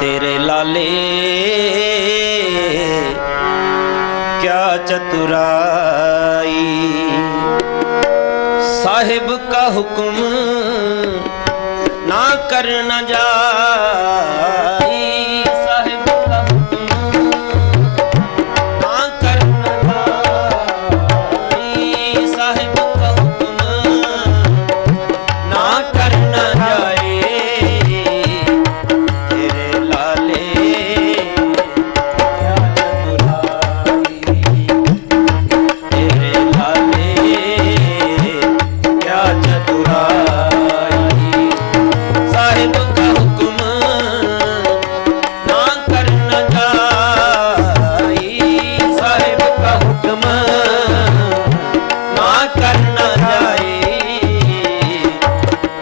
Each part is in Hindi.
तेरे लाले क्या चतुराई, साहिब का हुक्म ना करना जाई, साहिब का हुक्म ना करना जाई, साहिब का हुक्म ना करना जाए। तेरे लाले क्या चतुराई, तेरे लाले क्या चतुराई, साहिब का हुक्म ना करना जाई, साहिब का हुक्म ना करना जाए।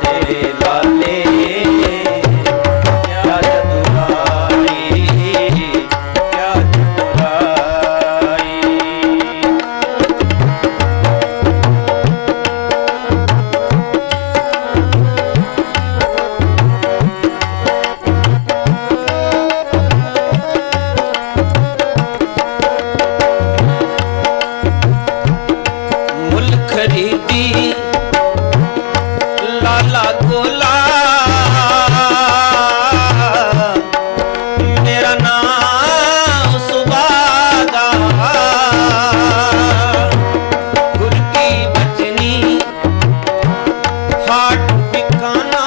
तेरे लाले क्या चतुराई, क्या चतुराई। मुल्क खरीदी लाला गोला, मेरा नाम सुबादा, गुर की बचनी हाट बिकाना,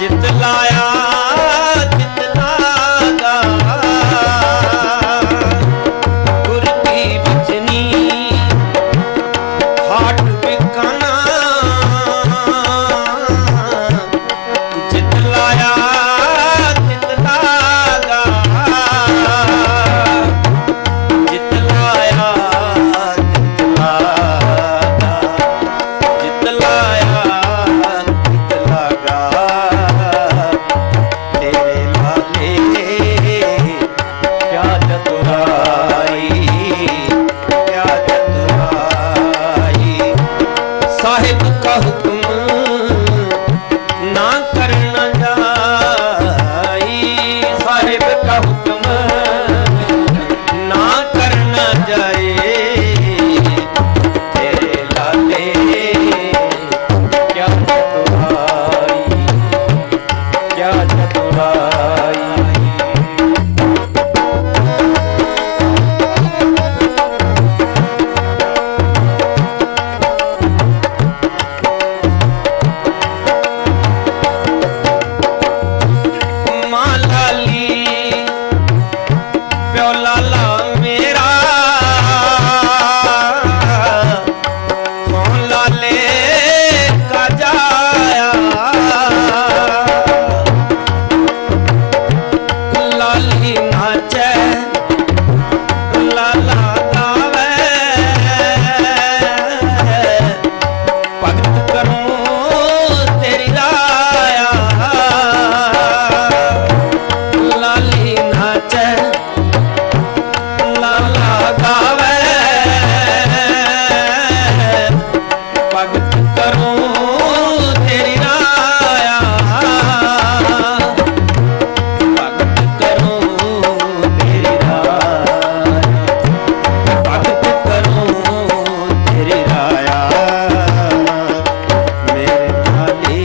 जितलाया जितलागा, गुर की बचनी हाट बिकाना, जितलाया जितलागा, जितलाया जितलागा, जितलाया जितलागा। तेरे लाले क्या चतुराई, क्या चतुराई, साहिब का हुक्म ना करना जाई, साहिब का हुक्म ना करना जाए। तेरे लाले क्या चतुराई, क्या चतुराई। माँ लाली प्यो लाला मेरा, कौन लाले का जाया, लाली नाचे लाला गावे, भगत करूं तेरी राया, लाली नाचे लाला गावे, भगत करूं तेरी राया, भगत करूं तेरी राया, भगत करूं तेरी राया। मेरे लाले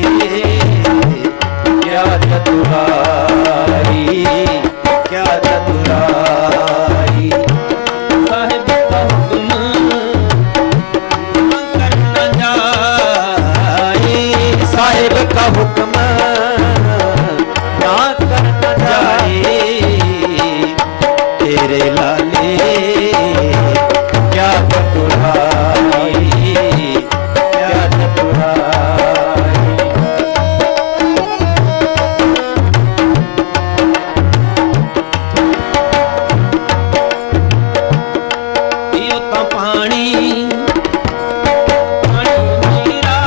क्या चतुराई, क्या चतुराई, साहिब का हुक्म ना करना जाए, साहिब का हुक्म ना करना जाए। तेरे लाले क्या चतुराई, क्या चतुराई। पियो ता पानी पानी मीरा,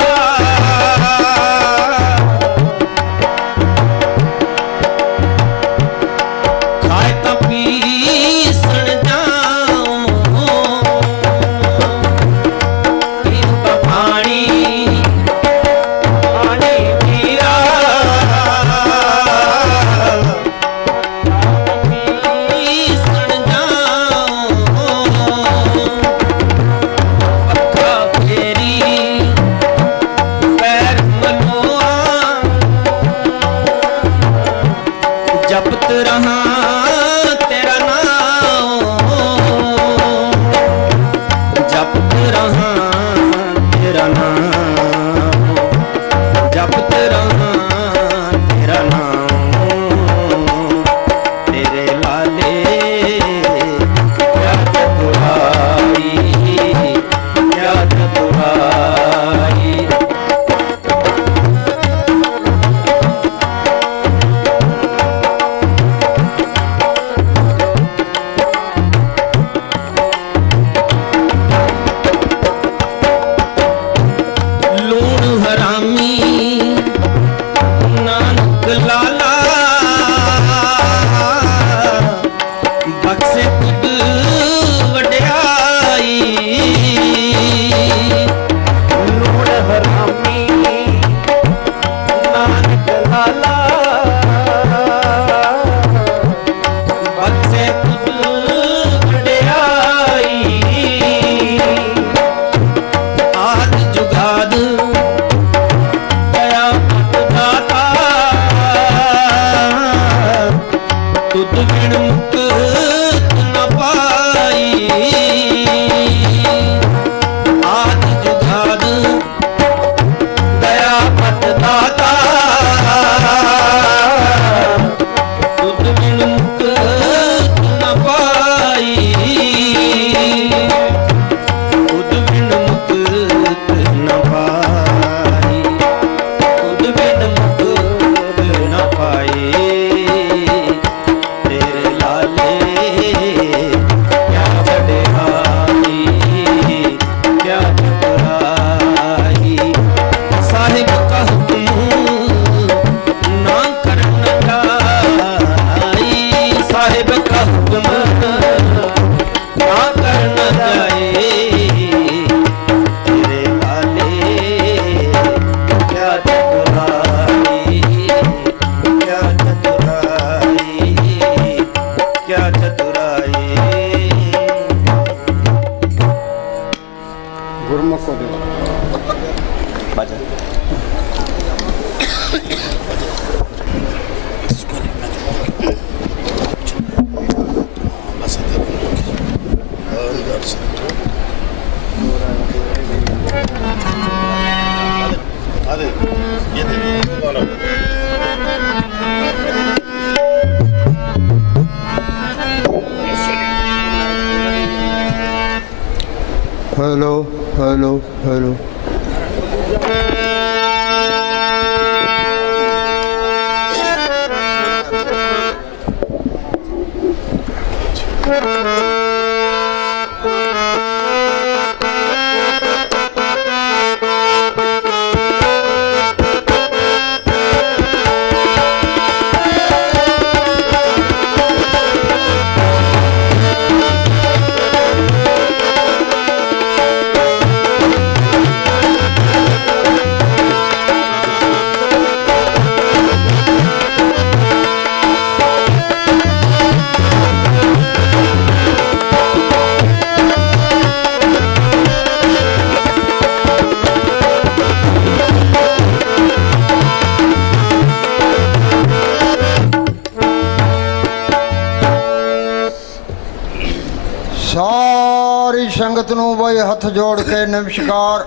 दाता तुद बिन मुक्त न पाई तुद बिन मुक्त न पाई तुद बिन मुक्त न पाई तेरे लाले क्या बड़ाई क्या चतुराई साहिब का हुक्म ना करना जाई साहिब का हुक्म ना करना जाए तेरे लाले क्या चतुराई क्या चतुराई क्या चतुराई गुरमुख को दे बाजा हेलो हेलो हेलो सारी संगत नूं बई हथ जोड़ के नमस्कार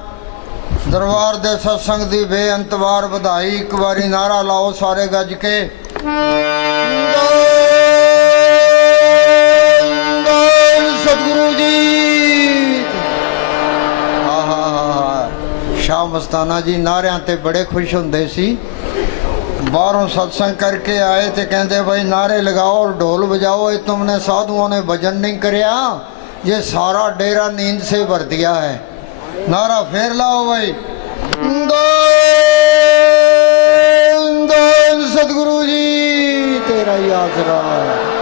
दरबार दे सत्संग दी बेअंत वार बधाई एक बारी नारा लाओ सारे गज के सतगुरु जी शाह मस्ताना जी नारियां ते बड़े खुश हुंदे सी बाहरों सत्संग करके आए थे कहते भाई नारे लगाओ और ढोल बजाओ ये तुमने साधुओं ने भजन नहीं करया ये सारा डेरा नींद से भर दिया है नारा फेर लाओ भाई सतगुरु जी तेरा ही आसरा है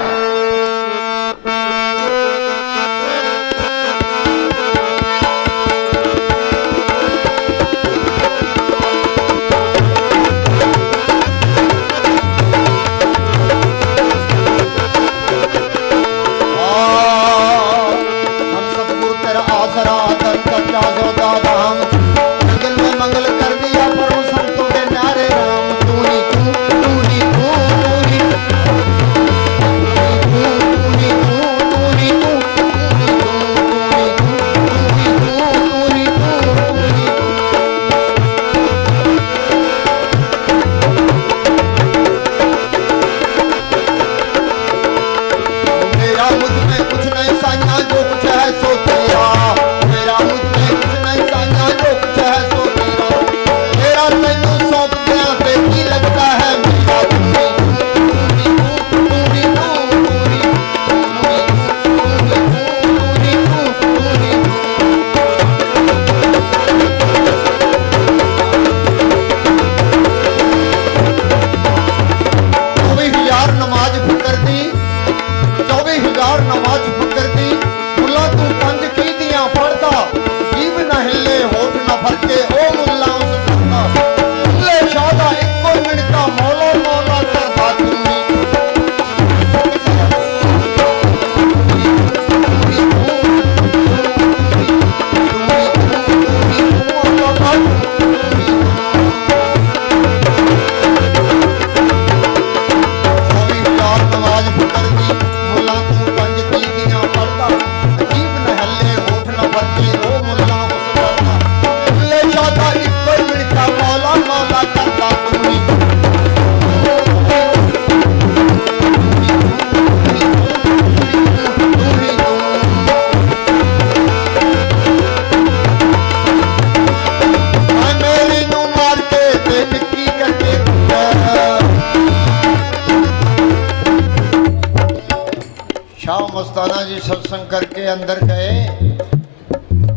मस्ताना जी सत्संग करके अंदर गए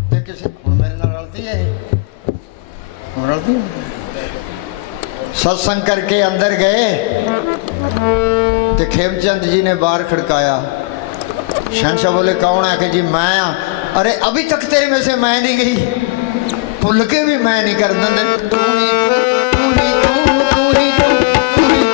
ते किसी मेरे नाल रलती है रलती सत्संग करके अंदर गए तो खेमचंद जी ने बाहर खड़काया। शहनशाह बोले कौन है? कि जी मैं हाँ। अरे अभी तक तेरे में से मैं नहीं गई, भुल के भी मैं नहीं कर देंगे। तू ही तू ही तू तू ही तू तू ही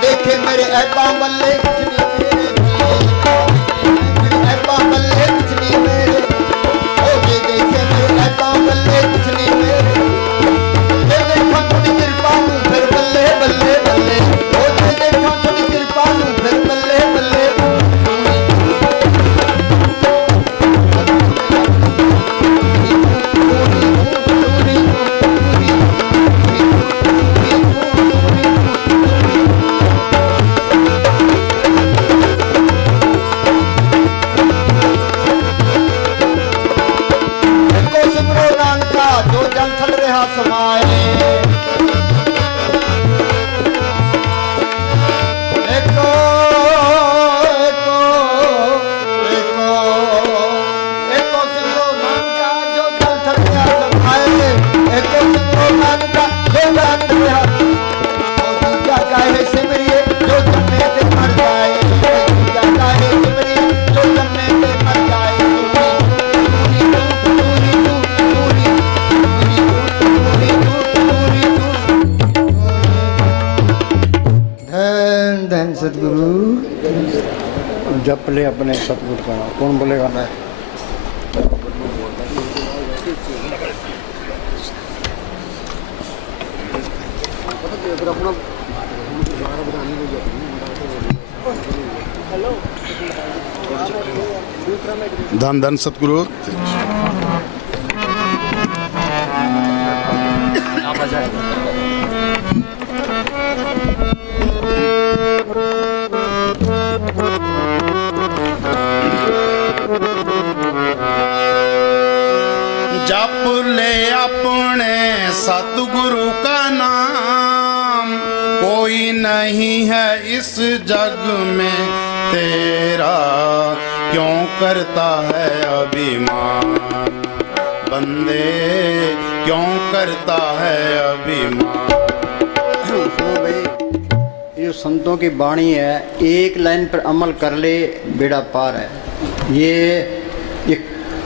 देखे मेरे ऐबा बल्ले कुछ नहीं मेरे ऐबा बल्ले कुछ नहीं मेरे ओ ये देखे मेरे ऐबा बल्ले कुछ नहीं मेरे ये देखा थोड़ी कृपा नूं फिर बल्ले बल्ले बल्ले ओ ये देखा थोड़ी कृपा नूं फिर बल्ले बल्ले समाए एको एको एको एको सिमरो नानका जो जल थकिया समाए एको सिमरो नानका जो जान गया और क्या काहे सिमरिए जो जन्मे ते मर जाए क्या काहे सिमरिए जो जन्मे ते मर जाए धन सतगुरु जप ले अपने सतगुरु का नाम। कौन बोलेगा? मैं। धन धन सतगुरु। जप ले अपने सतगुरु का नाम, कोई नहीं है इस जग में तेरा, क्यों करता है अभिमान बंदे, क्यों करता है अभिमान। सुनो भाई, ये संतों की वाणी है, एक लाइन पर अमल कर ले बेड़ा पार है। ये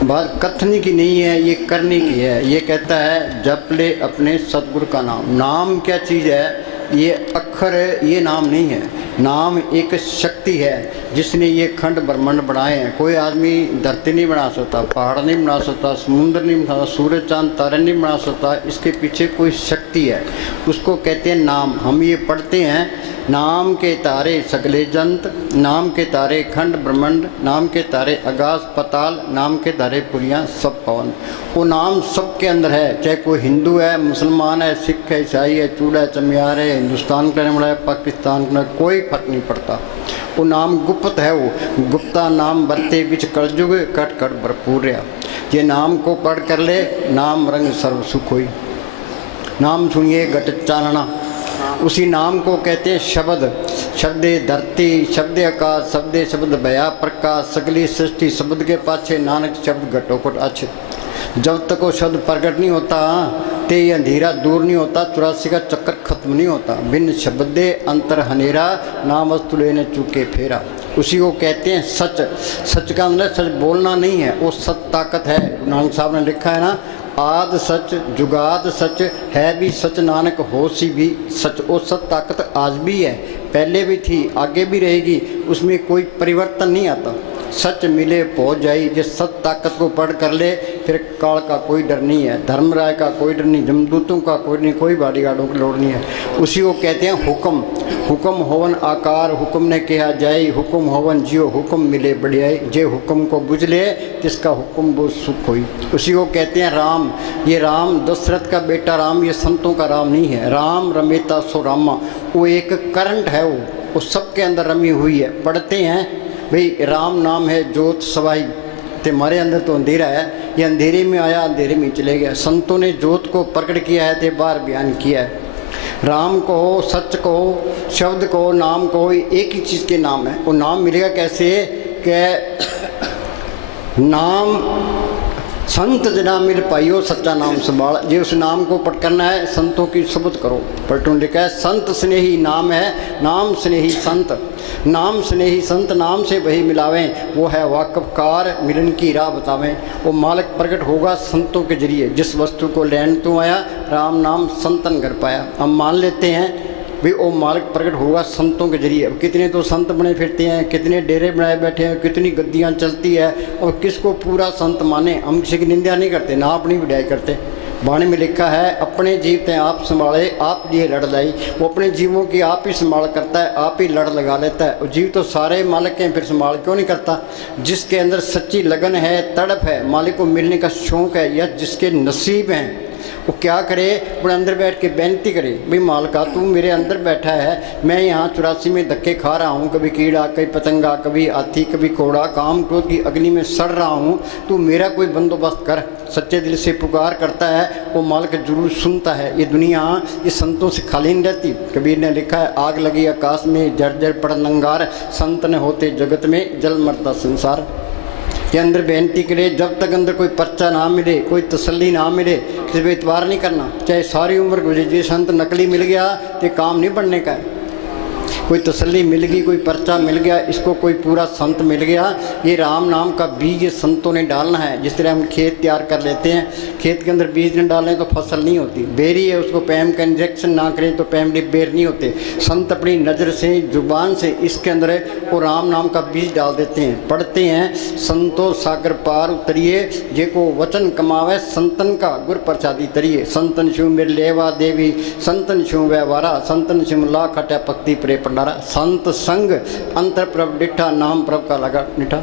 बात कथनी की नहीं है, ये करने की है। ये कहता है जप ले अपने सतगुरु का नाम। नाम क्या चीज़ है? ये अक्षर है, ये नाम नहीं है। नाम एक शक्ति है जिसने ये खंड ब्रह्मांड बनाए हैं। कोई आदमी धरती नहीं बना सकता, पहाड़ नहीं बना सकता, समुद्र नहीं बना सकता, सूरज चांद तारे नहीं बना सकता। इसके पीछे कोई शक्ति है, उसको कहते हैं नाम। हम ये पढ़ते हैं, नाम के तारे सगले जंत, नाम के तारे खंड ब्रह्मांड, नाम के तारे आकाश पताल, नाम के तारे पुरियाँ सब पवन। वो नाम सबके अंदर है, चाहे कोई हिंदू है, मुसलमान है, सिख है, ईसाई है, चूड़ा है, चमियार है, हिंदुस्तान का रहने वाला है, पाकिस्तान का, कोई फर्क नहीं पड़ता। वो नाम गुप्त है, वो गुप्ता नाम बरते बिच कलजुग कट कट भरपूर। ये नाम को पढ़ कर ले, नाम रंग सर्व सुख होई। नाम सुनिए घट चानना, उसी नाम को कहते हैं शब्द। शब्दे धरती, शब्दे आकाश, शब्दे शब्द भया प्रकाश, सगली सृष्टि शब्द के पाछे नानक शब्द घटोघट अच्छे। जब तक वो शब्द प्रकट नहीं होता ते ये अंधेरा दूर नहीं होता, 84 का चक्कर खत्म नहीं होता। बिन शब्दे अंतर हनेरा, नाम वस्तु लेने चुके फेरा। उसी को कहते हैं सच। सच का अंदर सच बोलना नहीं है, वो सच ताकत है। नानक साहब ने लिखा है ना, आद सच जुगाद सच है भी सच, नानक होशी भी सच। वो सच ताकत आज भी है, पहले भी थी, आगे भी रहेगी, उसमें कोई परिवर्तन नहीं आता। सच मिले पहुँच जाई। जिस सच ताकत को पढ़ कर ले, फिर काल का कोई डर नहीं है, धर्मराय का कोई डर नहीं, जमदूतों का कोई नहीं, कोई बॉडीगार्डों की लोड़ नहीं है। उसी को कहते हैं हुक्म। हुक्म होवन आकार, हुक्म ने कहा जाए, हुक्म होवन जियो, हुक्म मिले बढ़ियाई, जे हुक्म को बुझले तिसका हुक्म वो सुख होई। उसी को कहते हैं राम। ये राम दशरथ का बेटा राम, ये संतों का राम नहीं है। राम रमेता सो रामा, वो एक करंट है, वो सबके अंदर रमी हुई है। पढ़ते हैं भाई राम नाम है ज्योत सवाई, तो हमारे अंदर तो अंधेरा है, ये अंधेरे में आया अंधेरे में चले गया। संतों ने ज्योत को प्रकट किया है, तो बार बयान किया है। राम कहो, सच कहो, शब्द कहो, नाम कहो, एक ही चीज़ के नाम है। वो नाम मिलेगा कैसे कि नाम संत जना मिल पाइयो सच्चा नाम संभाल। जे उस नाम को पट करना है, संतों की शब्द करो। पलटून लिखा है संत स्नेही नाम है, नाम स्नेही संत, नाम स्नेही संत, नाम से वही मिलावें, वो है वाकफकार, मिलन की राह बतावें। वो मालिक प्रकट होगा संतों के जरिए, जिस वस्तु को लेन तू आया, राम नाम संतन कर पाया। हम मान लेते हैं भाई वो मालिक प्रकट होगा संतों के जरिए। अब कितने तो संत बने फिरते हैं, कितने डेरे बनाए बैठे हैं, कितनी गद्दियाँ चलती है, और किसको पूरा संत माने। हम किसी की निंदा नहीं करते, ना अपनी विदाई करते। वाणी में लिखा है अपने जीव ते आप संभाले, आप लिए लड़ लाई। वो अपने जीवों की आप ही संभाल करता है, आप ही लड़ लगा लेता है। जीव तो सारे मालिक हैं, फिर संभाल क्यों नहीं करता। जिसके अंदर सच्ची लगन है, तड़प है, मालिक को मिलने का शौक़ है, या जिसके नसीब हैं, वो क्या करे, अपने अंदर बैठ के बेनती करे, भाई मालिका तू मेरे अंदर बैठा है, मैं यहाँ 84 में धक्के खा रहा हूँ, कभी कीड़ा, कभी पतंगा, कभी हाथी, कभी घोड़ा, काम क्रोध की अग्नि में सड़ रहा हूँ, तू मेरा कोई बंदोबस्त कर। सच्चे दिल से पुकार करता है, वो मालिक जरूर सुनता है। ये दुनिया ये संतों से खाली नहीं रहती। कबीर ने लिखा है आग लगी आकाश में, जड़ जड़ पड़ नंगार, संत न होते जगत में, जल मरता संसार। के अंदर बेनती करे, जब तक अंदर कोई पर्चा ना मिले, कोई तसल्ली ना मिले, किसी पर इतबार नहीं करना। चाहे सारी उम्र गुजर जाए, संत नकली मिल गया तो काम नहीं बनने का है। कोई तसल्ली मिल गई, कोई पर्चा मिल गया, इसको कोई पूरा संत मिल गया, ये राम नाम का बीज संतों ने डालना है। जिस तरह हम खेत तैयार कर लेते हैं, खेत के अंदर बीज न डालें तो फसल नहीं होती। बेरी है, उसको पैम का इंजेक्शन ना करें तो पैमडी बेर नहीं होते। संत अपनी नज़र से, जुबान से इसके अंदर वो राम नाम का बीज डाल देते हैं। पढ़ते हैं संतो सागर पार उतरिए, जे को वचन कमावे, संतन का गुर प्रसादी तरिए। संतन शिव मेर लेवा देवी, संतन शिव व्यवहारा, संतन शिव ला खटा पक्ति प्रे पंडारा। संत संग अंतर प्रभ डिठा, नाम प्रभ का लगा निठा।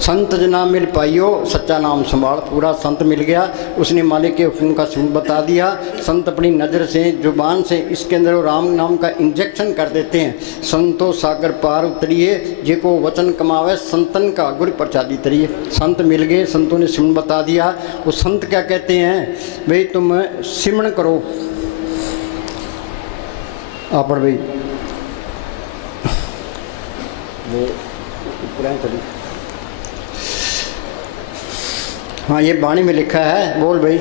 संत जना मिल पाइयो सच्चा नाम संभाल। पूरा संत मिल गया, उसने मालिक के हुक्म का सुन बता दिया। संत अपनी नज़र से, जुबान से इसके अंदर राम नाम का इंजेक्शन कर देते हैं। संतो सागर पार उतरिए, जे को वचन कमावे, संतन का गुर प्रसादी तरिए। संत मिल गए, संतों ने सिमन बता दिया। वो संत क्या कहते हैं, भाई तुम सिमन करो। आप भाई वो चली, हाँ ये वाणी में लिखा है, बोल भाई।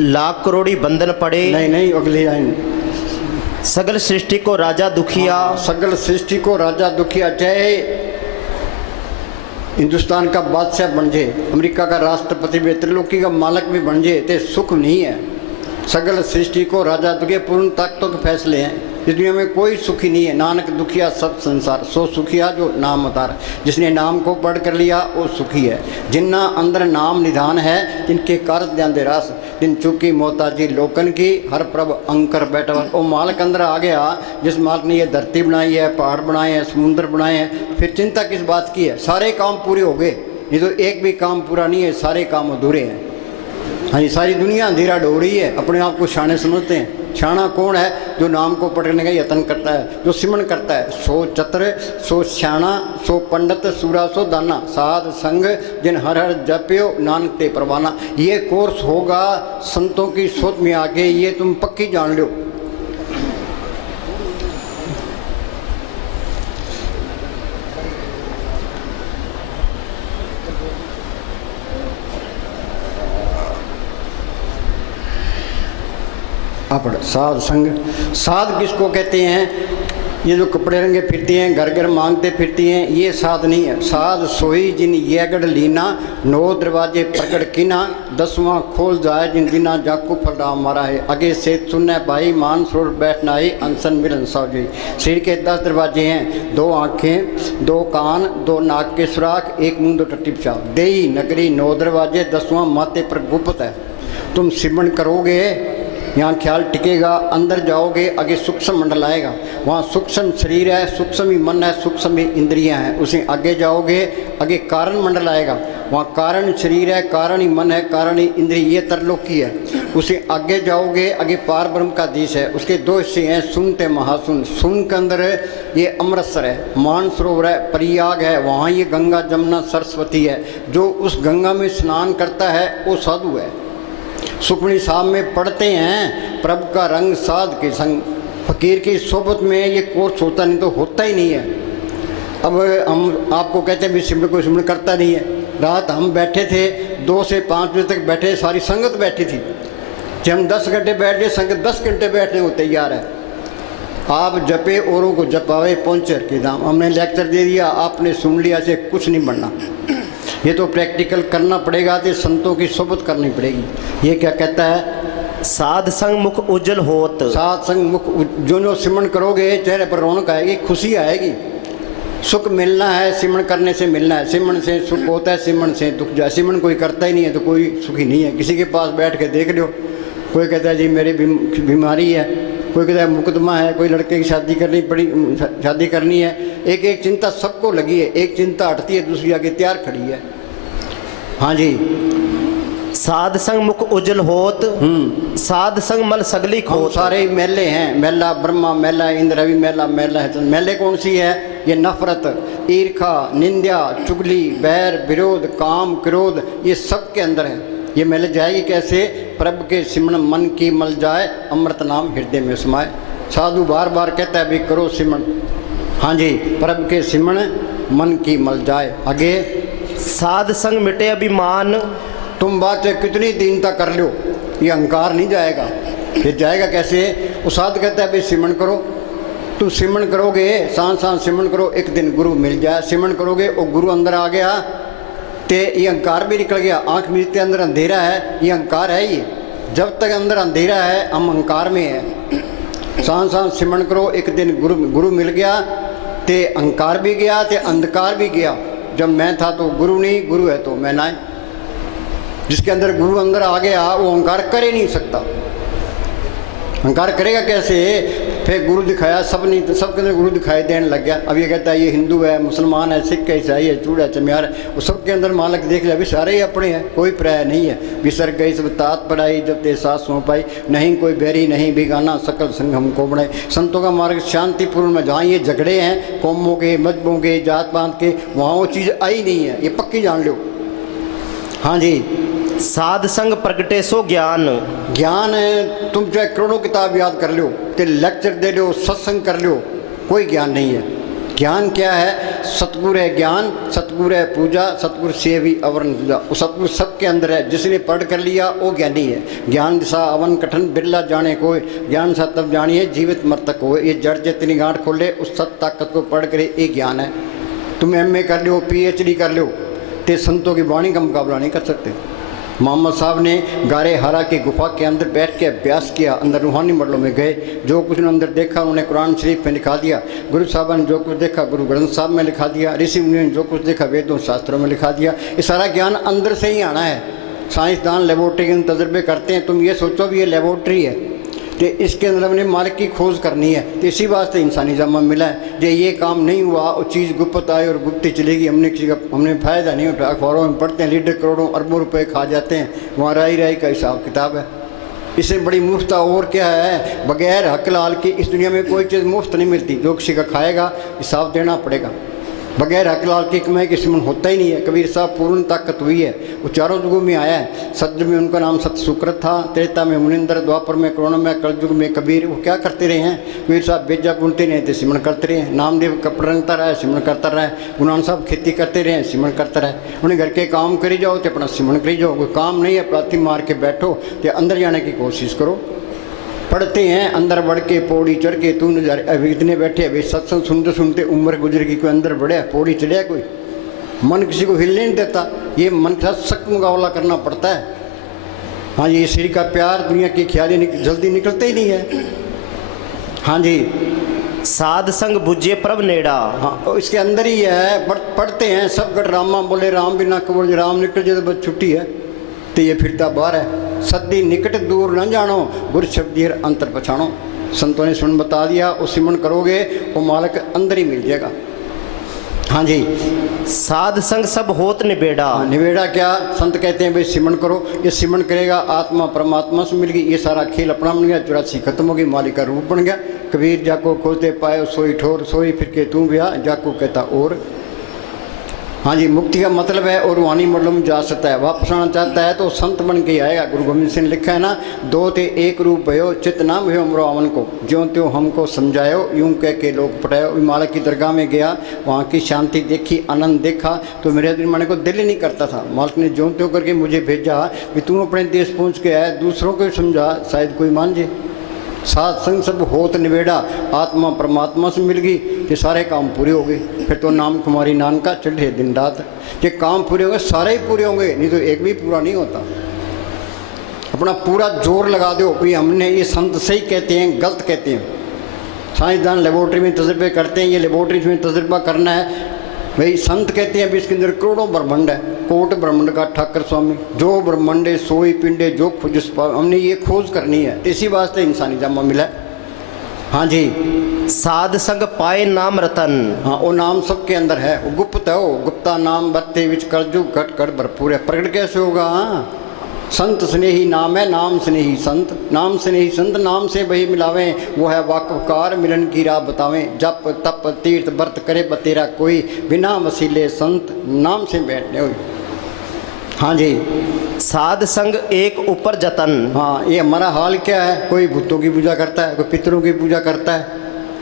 लाख करोड़ी बंधन पड़े, नहीं नहीं अगली लाइन। सगल सृष्टि को राजा दुखिया, सगल सृष्टि को राजा दुखिया। चाहे हिंदुस्तान का बादशाह बन जाए, अमेरिका का राष्ट्रपति भी, त्रिलोकी का मालिक भी बन जाए, तो सुख नहीं है। सगल सृष्टि को राजा दुखिया, पूर्ण ताकतों के फैसले हैं। इस दुनिया में कोई सुखी नहीं है। नानक दुखिया सब संसार, सो सुखिया जो नाम उतार। जिसने नाम को पढ़ कर लिया वो सुखी है। जिन्ना अंदर नाम निधान है, जिनके कारत ध्यान दे रास, जिन चुकी मोहताजी लोकन की, हर प्रभ अंकर बैठा। वो मालिक अंदर आ गया, जिस मालिक ने ये धरती बनाई है, पहाड़ बनाए हैं, समुद्र बनाए हैं, फिर चिंता किस बात की है। सारे काम पूरे हो गए, ये तो एक भी काम पूरा नहीं है, सारे काम अधूरे हैं। हाँ जी, सारी दुनिया अंधेरा ढो रही है, अपने आप को शाणे समझते हैं। शाणा कौन है, जो नाम को पढ़ने का यत्न करता है, जो सिमरन करता है। सो चतुर, सो श्याणा, सो पंडित, सूरा सो दाना, साध संग जिन हर हर जप्यो, नानक ते परवाना। ये कोर्स होगा संतों की सोच में आगे, ये तुम पक्की जान लो। साध संग, साध किसको कहते हैं, ये जो कपड़े रंगे फिरती हैं, घर घर मांगते फिरती हैं, ये साध नहीं है। साध सोई जिन ये गढ़ लीना, 9 दरवाजे प्रकट कीना, 10वां खोल जाए जिन दिना जाकू फलराम मारा है। आगे से सुनने भाई मान सरोवर बैठना ही अनसन मिलन सावजी। शरीर के 10 दरवाजे हैं, 2 आँखें, 2 कान, 2 नाक के सुराख, 1 मुंह, 2 टट्टी पेशाब। देई नगरी 9 दरवाजे, 10वां माथे पर गुप्त है। तुम सिमरन करोगे यहाँ ख्याल टिकेगा, अंदर जाओगे आगे सूक्ष्म मंडल आएगा, वहाँ सूक्ष्म शरीर है, सूक्ष्म ही मन है, सूक्ष्म ही इंद्रियाँ हैं। उसे आगे जाओगे आगे कारण मंडल आएगा, वहाँ कारण शरीर है, कारण ही मन है, कारण ही इंद्रिय, ये तरलोकी है। उसे आगे जाओगे आगे पार ब्रह्म का देश है। उसके 2 हिस्से हैं, सुनते महासुन। सुन के अंदर ये अमृतसर है, मानसरोवर है, प्रयाग है, वहाँ ये गंगा जमुना सरस्वती है। जो उस गंगा में स्नान करता है वो साधु है। सुखमनी साहब में पढ़ते हैं, प्रभु का रंग साध के संग। फकीर की सोबत में ये कोर्स होता नहीं तो होता ही नहीं है। अब हम आपको कहते हैं भी सिमरन कोई सिमरन करता नहीं है। रात हम बैठे थे 2 से 5 बजे तक बैठे, सारी संगत बैठी थी। जब हम 10 घंटे बैठ गए, संगत 10 घंटे बैठने को तैयार है। आप जपे औरों को जपावे पहुँचे के दाम। हमने लेक्चर दे दिया, आपने सुन लिया, से कुछ नहीं बनना। ये तो प्रैक्टिकल करना पड़ेगा, तो संतों की सोबत करनी पड़ेगी। ये क्या कहता है, साध संग मुख उज्जवल होत। साध संग मुख, जो सिमरन करोगे चेहरे पर रौनक आएगी, खुशी आएगी। सुख मिलना है, सिमरन करने से मिलना है। सिमरन से सुख होता है, सिमरन से दुख जाए। सिमरन कोई करता ही नहीं है तो कोई सुखी नहीं है। किसी के पास बैठ के देख लो, कोई कहता है जी मेरी बीमारी है, कोई कहता है मुकदमा है, कोई लड़के की शादी करनी है। एक एक चिंता सबको लगी है, एक चिंता हटती है दूसरी आगे तैयार खड़ी है। हाँ जी, साध संग मुख उज्जवल होत, साध संग मल सगली हम खोत। सारे ही मेले हैं, मेला ब्रह्मा, मेला इंद्र, रवि मेला, मेला है। तो मेले कौन सी है, ये नफरत, ईर्खा, निंदा, चुगली, बैर, विरोध, काम, क्रोध, ये सब के अंदर है। ये मेले जाएगी कैसे, प्रभु के सिमरन मन की मल जाए, अमृत नाम हृदय में समाए। साधु बार बार कहता है भी करो सिमरन। हाँ जी, प्रभु के सिमरन मन की मल जाए। आगे, साध संग मिटे अभिमान। तुम बात चाहे कितनी दीनता कर लो, ये अहंकार नहीं जाएगा। ये जाएगा कैसे, वो साध कहता है भाई सिमरन करो। तुम सिमरन करोगे, सांस सांस सिमरन करो, एक दिन गुरु मिल जाए। सिमरन करोगे वो गुरु अंदर आ गया, तो ये अहंकार भी निकल गया। आँख मिलते अंदर अंधेरा है, ये अहंकार है। ये जब तक अंदर अंधेरा है हम अहंकार में है। सांस सांस सिमरन करो, एक दिन गुरु मिल गया, तो अहंकार भी गया, तो अंधकार भी गया। जब मैं था तो गुरु नहीं, गुरु है तो मैं ना। जिसके अंदर गुरु अंदर आ गया वो अहंकार कर ही नहीं सकता। अहंकार करेगा कैसे, फिर गुरु दिखाया, सब नहीं तो सबके अंदर गुरु दिखाई देने लग गया। अब ये कहता है ये हिंदू है, मुसलमान है, सिख है, ईसाई है, चूड़ा चमियार है, वो सबके अंदर मालक देख लिया, अभी सारे ही अपने हैं, कोई प्राय नहीं है। विसर गई सब तात पढ़ाई, जब ते साथ सौं पाई, नहीं कोई बैरी नहीं बिगाना, सकल संग हमको बढ़ाए। संतों का मार्ग शांतिपूर्ण में, जहाँ ये झगड़े हैं कौमों के, मजहबों के, जात पात के, वहाँ वो चीज़ आई नहीं है, ये पक्की जान लो। हाँ जी, साध संग प्रगटे सो ज्ञान। ज्ञान है, तुम चाहे करोड़ों किताब याद कर लो, ते लेक्चर दे लो, सत्संग कर लो, कोई ज्ञान नहीं है। ज्ञान क्या है, सतगुरु है ज्ञान, सतगुरु है पूजा, सतगुरु से भी अवरण पूजा। वो सतगुरु सबके अंदर है, जिसने पढ़ कर लिया वो ज्ञानी है। ज्ञान दिशा अवन कठन बिरला जाने कोई, ज्ञान सा तब जानिए जीवित मर्तक हो। ये जड़ जितनी गांठ खोले उस सत ताकत को पढ़ करे, ये ज्ञान है। तुम MA कर लो, PhD कर लो, ते संतों की वाणी का मुकाबला नहीं कर सकते। मोहम्मद साहब ने गारे हरा की गुफा के अंदर बैठ के अभ्यास किया, अंदर रूहानी मंडलों में गए, जो कुछ उन्होंने अंदर देखा उन्होंने कुरान शरीफ में लिखा दिया। गुरु साहब ने जो कुछ देखा गुरु ग्रंथ साहब में लिखा दिया। ऋषि मुनि ने जो कुछ देखा वेदों शास्त्रों में लिखा दिया। ये सारा ज्ञान अंदर से ही आना है। साइंसदान लेबोरेटरी के तजर्बे करते हैं, तुम ये सोचो भी ये लेबोरेटरी है, तो इसके अंदर हमने मालिक की खोज करनी है। तो इसी वास्ते इंसानी जमा मिला है। जो ये काम नहीं हुआ वो चीज़ गुप्त आई और गुप्त चलेगी, हमने फ़ायदा नहीं उठाया। अखबारों में पढ़ते हैं लीडर करोड़ों अरबों रुपए खा जाते हैं, वहाँ राई का हिसाब किताब है। इससे बड़ी मुफ्ता और क्या है, बगैर हक लाल की इस दुनिया में कोई चीज़ मुफ्त नहीं मिलती। जो किसी का खाएगा हिसाब देना पड़ेगा। बगैर हक लाल की कमाई के सिमरन होता ही नहीं है। कबीर साहब पूर्ण ताकत हुई है, वो चारों युगों में आया है। सतयुग में उनका नाम सत सुकृत था, त्रेता में मुनिंदर, द्वापर में करुण में, कलयुग में कबीर। वो क्या करते रहे हैं, कबीर साहब बेजा बुनते रहे थे, सिमरन करते रहे। नामदेव कपड़ रंगता रहा, सिमरन करता रहा। गुरु नानक साहब खेती करते रहे, सिमरन करता रहे। उन्हें घर के काम करी जाओ तो अपना सिमरन करी जाओ। कोई काम नहीं है प्रार्थी मार के बैठो, तो अंदर जाने की कोशिश करो। पढ़ते हैं अंदर बढ़ के पौड़ी चढ़ के तू नजारे। अभी इतने बैठे अभी सत्संग सुनते सुनते उम्र गुजर गई, कोई अंदर बढ़िया पौड़ी चढ़िया, कोई मन किसी को हिलने नहीं देता। ये मन के साथ सख्त मुकाबला करना पड़ता है। हाँ जी, श्री का प्यार दुनिया की ख्याली जल्दी निकलते ही नहीं है। हाँ जी, साध संग बुझे प्रभ नेड़ा। हाँ, इसके अंदर ही है। पढ़ते हैं सब गट रामा बोले राम बिना कबूल, राम निकल जाए तो बस छुट्टी है, तो ये फिरता बाहर है। सदी निकट दूर न जानो, गुरु शब्दी अंतर पछाणो। संतों ने सुन बता दिया, वो सिमरन करोगे वो मालक अंदर ही मिल जाएगा। हाँ जी, साध संग सब होत निबेड़ा। निबेड़ा क्या? संत कहते हैं भाई सिमरन करो, ये सिमरन करेगा आत्मा परमात्मा से मिल गई, ये सारा खेल अपना बन गया, 84 खत्म हो गई, मालिक का रूप बन गया। कबीर जाको खोते पाए सोई ठोर, सोई फिर के तू ब्याह, जाको कहता और। हाँ जी, मुक्ति का मतलब है और वाणी मतलब जा सकता है, वापस आना चाहता है तो संत बन के आएगा। गुरु गोविंद सिंह ने लिखा है ना, दो ते एक रूप भयो, चित नाम भयो अमरो अमन को, ज्यों त्यों हमको समझायो, यूं कह के लोग पटायो। मालक की दरगाह में गया, वहाँ की शांति देखी, आनंद देखा, तो मेरे दिन माने को दिल ही नहीं करता था। मालक ने ज्यों त्यों करके मुझे भेजा कि तू अपने देश पहुँच के आया, दूसरों को समझा, शायद कोई मान जाए। साध संग सब होत निबेड़ा, आत्मा परमात्मा से मिल गई, ये सारे काम पूरे हो गए। फिर तो नाम कुमारी नान का चढ़े दिन रात। ये काम पूरे होंगे, सारे ही पूरे होंगे, नहीं तो एक भी पूरा नहीं होता। अपना पूरा जोर लगा दो भाई हमने ये संत सही कहते हैं गलत कहते हैं। साइंसदान लेबोरेटरी में तजर्बे करते हैं, ये लेबोरेटरी में तजर्बा करना है भाई। संत कहते हैं अभी इसके अंदर करोड़ों ब्रह्मांड है, कोट ब्रह्मांड का ठाकर स्वामी, जो ब्रह्मांडे सोई पिंडे जो खोज, हमने ये खोज करनी है, इसी वास्ते इंसानी जामा मिला है। हाँ जी, साध संग पाए नाम रतन। हाँ, वो नाम सबके अंदर है, वो गुप्त है, वो गुप्ता नाम बत्ते विच करजू घट कर भरपूर है। प्रकट कैसे होगा? हाँ, संत स्नेही नाम है, नाम स्नेही संत, नाम स्नेही संत, नाम से वही मिलावें, वो है वाकफकार, मिलन की राह बतावें। जप तप तीर्थ व्रत करे बतेरा कोई, बिना वसीले संत नाम से बैठने हुई। हाँ जी, साध संग एक ऊपर जतन। हाँ, ये हमारा हाल क्या है? कोई भूतों की पूजा करता है, कोई पितरों की पूजा करता है,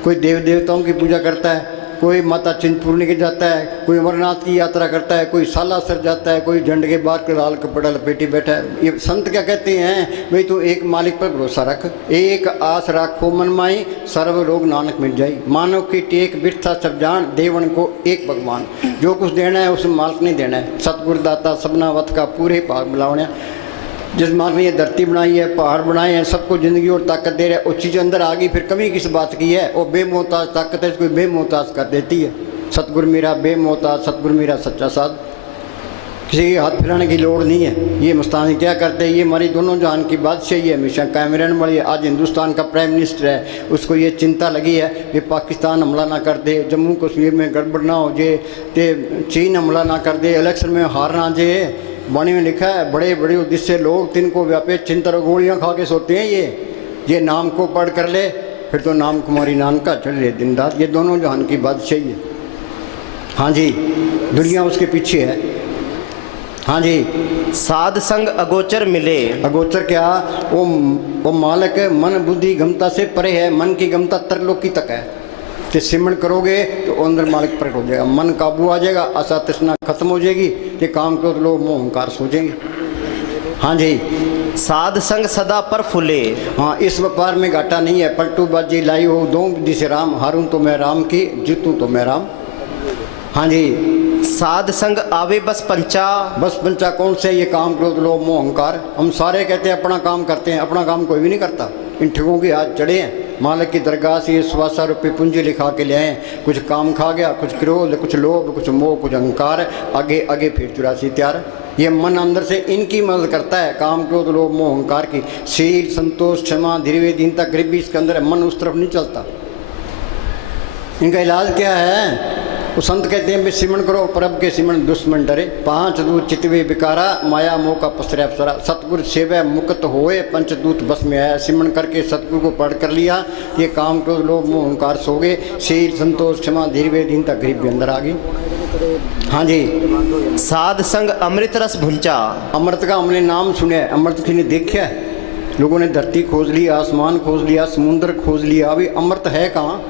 कोई देव देवताओं की पूजा करता है, कोई माता चिंतपूर्णी के जाता है, कोई अमरनाथ की यात्रा करता है, कोई सालासर जाता है, कोई झंड के बाद लाल कपड़ा लपेटी बैठा है। ये संत क्या कहते हैं? भाई तू एक मालिक पर भरोसा रख, एक आस राखो मन माई, सर्व रोग नानक मिल जाई। मानव की टेक बिरथा सब जान, देवन को एक भगवान। जो कुछ देना है उस मालिक ने देना है। सतगुरु दाता सबना वत का पूरे भाग मिलावना। जिस मालिक ने ये धरती बनाई है, पहाड़ बनाए हैं, सबको ज़िंदगी और ताकत दे रहा है, वो चीज़ अंदर आ गई, फिर कमी किस बात की है? वो बेमोहताज ताकत है, इसको बेमोहताज कर देती है। सतगुरु मेरा बेमोहताज, सतगुरु मेरा सच्चा साध, किसी के हाथ फिराने की लोड़ नहीं है। ये मस्तानी क्या करते हैं? ये हमारी दोनों जहान की बादशाही है, हमेशा कायम रहने वाली है। आज हिंदुस्तान का प्राइम मिनिस्टर है, उसको ये चिंता लगी है कि पाकिस्तान हमला ना कर दे, जम्मू कश्मीर में गड़बड़ ना हो जाए, ते चीन हमला ना कर दे, इलेक्शन में हार ना जाए। वाणी में लिखा है, बड़े बड़े उद्देश्य लोग तिनको व्यापे चिंता और गोलियाँ खा के सोते हैं। ये नाम को पढ़ कर ले, फिर तो नाम कुमारी नान का चढ़ रहे दिन रात। ये दोनों जहान की बादशाही है। हाँ जी, दुनिया उसके पीछे है। हाँ जी, साध संग अगोचर मिले। अगोचर क्या? वो मालक मन बुद्धि गमता से परे है, मन की गमता तरलोकी तक है। तो सिमरन करोगे तो अंदर मालिक प्रकट हो जाएगा, मन काबू आ जाएगा, आशा तृष्णा खत्म हो जाएगी, ये काम को लोग मोह अहंकार सोचेंगे। हाँ जी, साध संग सदा पर फूले। हाँ, इस व्यापार में घाटा नहीं है। पलटू बाजी लाई हो दो जिसे राम, हारूं तो मैं राम की, जीतूं तो मैं राम। हाँ जी, साध संग आवे बस पंचा। बस पंचा कौन से? ये काम क्रोध लोभ मोह अहंकार। हम सारे कहते हैं अपना काम करते हैं, अपना काम कोई भी नहीं करता। इन ठगों के हाथ चढ़े हैं। मालिक की दरगाह से 125 रुपये पूंजी लिखा के ले आए, कुछ काम खा गया, कुछ क्रोध, कुछ लोभ, कुछ मोह, कुछ अहंकार, आगे आगे फिर 84 तैयार। ये मन अंदर से इनकी मदद करता है, काम क्रोध लोभ मोह अहंकार की। शील संतोष क्षमा धीरे दीनता गरीबी इसके अंदर है, मन उस तरफ नहीं चलता। इनका इलाज क्या है? वो संत कहते हैं सिमरन करो, परब के सिमरन दुश्मन डरे, 5 दूत चितवे बिकारा, माया मोह का पसरे अप्सरा, सतगुरु सेवै मुक्त होए, पंचदूत बस में आया। सिमरन करके सतगुरु को पढ़ कर लिया, ये काम क्रोध लोभ मोह अहंकार सो गए। शील संतोष क्षमा धीरे दीनता गरीब भी अंदर आ गई। हाँ जी, साध संग अमृत रस भुंचा। अमृत का हमने नाम सुना है, अमृत किसी ने देखा है? लोगों ने धरती खोज ली, आसमान खोज लिया, समुद्र खोज लिया, अभी अमृत है कहाँ?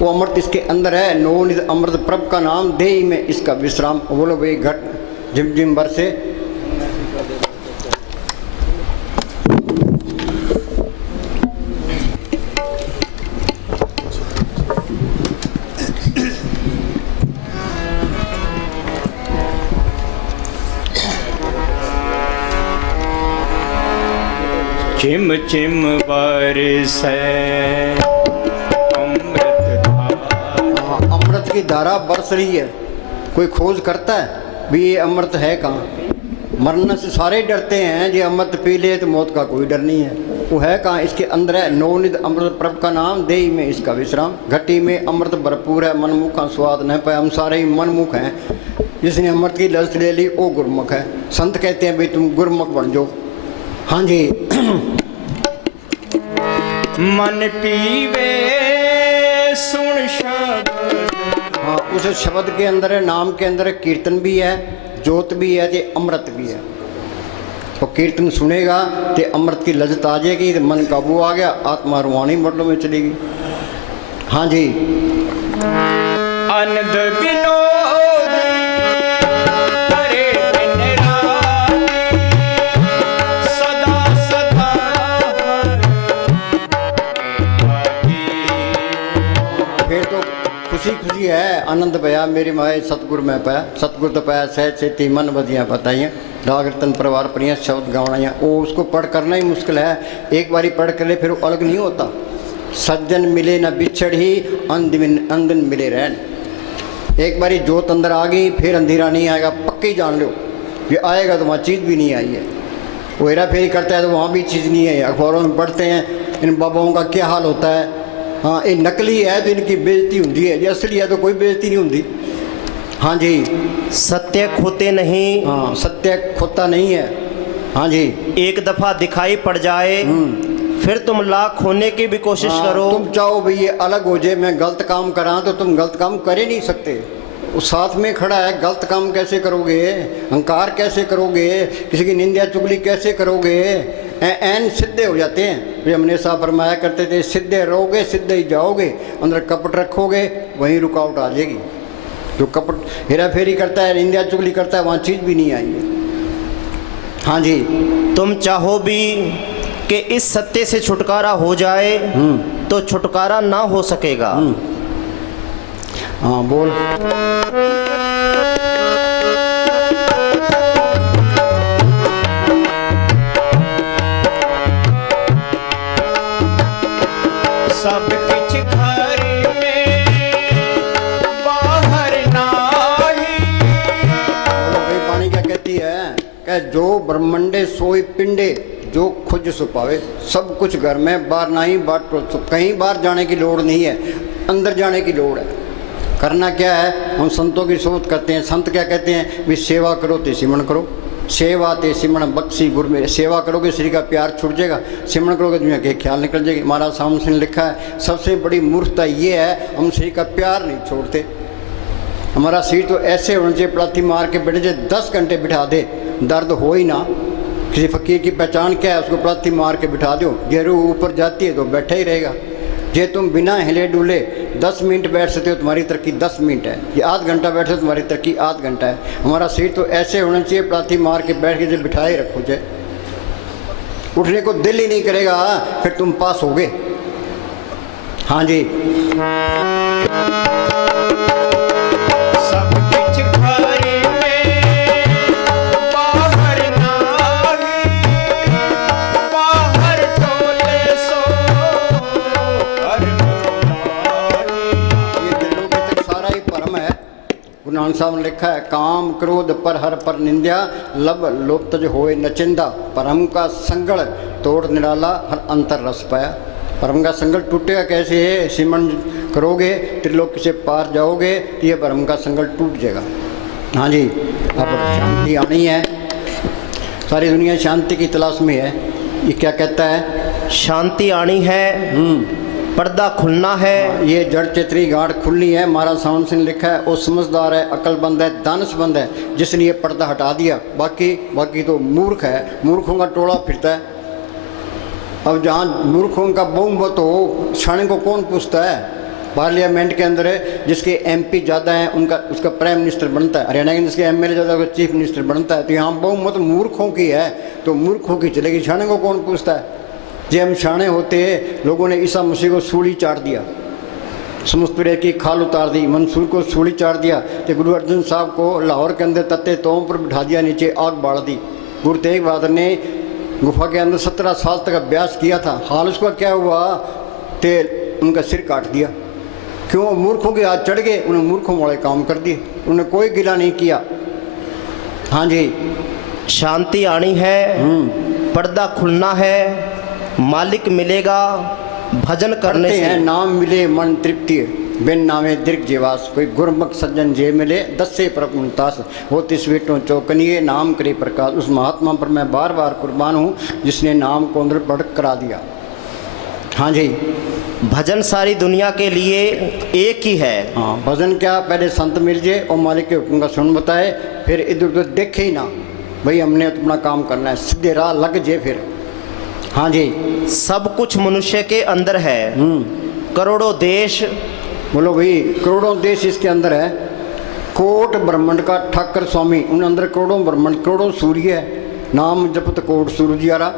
वो अमृत इसके अंदर है। नवनिध अमृत प्रभ का नाम, देही में इसका विश्राम। बोलो भाई घट झिम झिम बरसे। चिम चिम बरसै अमृत धारा। हाँ, अमृत की धारा बरस रही है। कोई खोज करता है भी ये अमृत है कहाँ? मरने से सारे डरते हैं, ये अमृत पी ले तो मौत का कोई डर नहीं है। वो है कहाँ? इसके अंदर है। नवनिध अमृत प्रभ का नाम, देही में इसका विश्राम। घटी में अमृत भरपूर है, मनमुख का स्वाद न पाए। हम सारे ही मनमुख हैं। जिसने अमृत की लज्जत ले ली वो गुरमुख है। संत कहते हैं भाई तुम गुरमुख बन जाओ। हाँ जी। मन पीवे सुन शब्द। हाँ, उस शब्द के अंदर है, नाम के अंदर है, कीर्तन भी है, जोत भी है, ते अमृत भी है। तो कीर्तन सुनेगा तो अमृत की लज्जत आ जाएगी, तो मन काबू आ गया, आत्मा रूहानी मरलों में चलेगी। हाँ जी। अनंद विनोद करे दिन रात, सदा सदा फिर तो खुशी खुशी है, आनंद पाया मेरी माए सतगुर में पाया। सतगुर तो पाया सहज सेती मन बदियाँ बताइयाँ, राग रतन परिवार परियाँ शब्द गावनाइयाँ। वो उसको पढ़ करना ही मुश्किल है। एक बारी पढ़ कर ले फिर वो अलग नहीं होता। सज्जन मिले न बिछड़ ही, अंधन मिले रहन। एक बारी जोत अंदर आ गई फिर अंधेरा नहीं आएगा, पक्की जान लो। ये आएगा तो वहाँ चीज़ भी नहीं आई है। वो हेरा फेरी करता है तो वहाँ भी चीज़ नहीं है। अखबारों में पढ़ते हैं इन बाबाओं का क्या हाल होता है। हाँ, ये नकली है तो इनकी बेइज्जती होती है, ये असली है तो कोई बेइज्जती नहीं होती। हाँ जी। सत्य खोते नहीं। हाँ, सत्य खोता नहीं है। हाँ जी। एक दफा दिखाई पड़ जाए फिर तुम लाख होने की भी कोशिश हाँ, करो। तुम चाहो भाई ये अलग हो जाए, मैं गलत काम करा, तो तुम गलत काम कर ही नहीं सकते। वो साथ में खड़ा है, गलत काम कैसे करोगे? अहंकार कैसे करोगे? किसी की निंदा चुगली कैसे करोगे? एन सीधे हो जाते हैं। वे हमने साहब फरमाया करते थे, सीधे रहोगे सीधे ही जाओगे, अंदर कपट रखोगे वहीं रुकावट आ जाएगी। जो कपट हेरा फेरी करता है, निंदा चुगली करता है, वहाँ चीज़ भी नहीं आई है। हाँ जी। तुम चाहो भी कि इस सत्य से छुटकारा हो जाए तो छुटकारा ना हो सकेगा। हाँ बोल। सब किछ घर में बाहर नाही। भाई पानी क्या कहती है? कह जो ब्रह्मंडे सोई पिंडे, जो खुद सुपावे। सब कुछ घर में, बाहर नहीं, बाहर कहीं बाहर जाने की लोड़ नहीं है, अंदर जाने की लोड़ है। करना क्या है? हम संतों की सोच करते हैं। संत क्या कहते हैं? भी सेवा करो ते सिमरण करो। सेवा ते सिमरण बख्शी गुर में। सेवा करोगे श्री का प्यार छूट जाएगा, सिमरण करोगे दुनिया के ख्याल निकल जाएगी। महाराज सामने लिखा है सबसे बड़ी मूर्खता ये है हम श्री का प्यार नहीं छोड़ते। हमारा सिर तो ऐसे होना चाहिए, प्लाथी मार के बैठे जाए 10 घंटे बिठा दे, दर्द हो ही ना। किसी फकीर की पहचान क्या है? उसको प्लाथी मार के बिठा दो, ये रूह ऊपर जाती है तो बैठा ही रहेगा। जे तुम बिना हिले डुले 10 मिनट बैठ सकते हो, तुम्हारी तरक्की 10 मिनट है। ये आध घंटा बैठे तो तुम्हारी तरक्की आध घंटा है। हमारा सिर तो ऐसे होना चाहिए, प्लाथी मार के बैठ के जब बिठाए रखो जाए, उठने को दिल ही नहीं करेगा, फिर तुम पास होगे। हाँ जी। सब किछ घर में बाहर नाही, बाहर टोले सो कर्म नाही। ये दिलों के तक सारा ही भरम है। गुरु नानक साहब ने लिखा है काम क्रोध पर हर पर निंदा, लब लोप तज होए नचिंदा। परम का संगल तोड़ निराला, हर अंतर रस पाया। परम का संगल टूटेगा कैसे है? सिमरण करोगे त्रिलोक से पार जाओगे तो ये परम का संगल टूट जाएगा। हाँ जी। अब शांति आनी है, सारी दुनिया शांति की तलाश में है। ये क्या कहता है? शांति आनी है, पर्दा खुलना है। ये जड़ चेतरी गांठ खुलनी है। महाराज सावन सिंह लिखा है वो समझदार है, अक्लमंद है, दानशमंद है, जिसने ये पर्दा हटा दिया। बाकी तो मूर्ख है, मूर्खों का टोला फिरता है। अब जहाँ मूर्खों का बहुमत हो, शाणे को कौन पूछता है? पार्लियामेंट के अंदर है जिसके एमपी ज़्यादा हैं उसका प्राइम मिनिस्टर बनता है। हरियाणा के जिसके एमएलए ज़्यादा उसका चीफ मिनिस्टर बनता है। तो यहाँ बहुमत मूर्खों की है तो मूर्खों की चलेगी, शाणे को कौन पूछता है? जब हम शाणे होते लोगों ने ईसा मसीह को सूली चाट दिया, समुद्र की खाल उतार दी, मंसूर को सूली चाट दिया, तो गुरु अर्जन साहब को लाहौर के अंदर तत्ते तोम पर बिठा दिया, नीचे आग बाढ़ दी। गुरु तेग बहादुर ने गुफा के अंदर 17 साल तक अभ्यास किया था। हाल उसका क्या हुआ, तेल उनका सिर काट दिया। क्यों? मूर्खों के हाथ चढ़ गए, उन्हें मूर्खों वाले काम कर दिए, उन्हें कोई गिला नहीं किया। हाँ जी, शांति आनी है, पर्दा खुलना है, मालिक मिलेगा भजन करने करते से। हैं नाम मिले मन तृप्ति, बिन नामे दीर्घ जीवास। कोई गुरमुख सज्जन जे मिले 10 से प्रमुतास, हो तिस वेटों चौकनिए नाम करे प्रकाश। उस महात्मा पर मैं बार बार कुर्बान हूँ जिसने नाम को अंदर बढ़ करा दिया। हाँ जी, भजन सारी दुनिया के लिए एक ही है। हाँ, भजन क्या, पहले संत मिल जाए और मालिक के हुक्म का सुन बताए, फिर इधर उधर देखे ही ना, भाई हमने अपना काम करना है, सीधे राह लग जाए फिर। हाँ जी, सब कुछ मनुष्य के अंदर है, करोड़ों देश। बोलो भाई, करोड़ों देश इसके अंदर है। कोट ब्रह्मांड का ठाकर स्वामी, उन अंदर करोड़ों ब्रह्मांड, करोड़ों सूर्य है। नाम जपत कोट सूर्य यारा,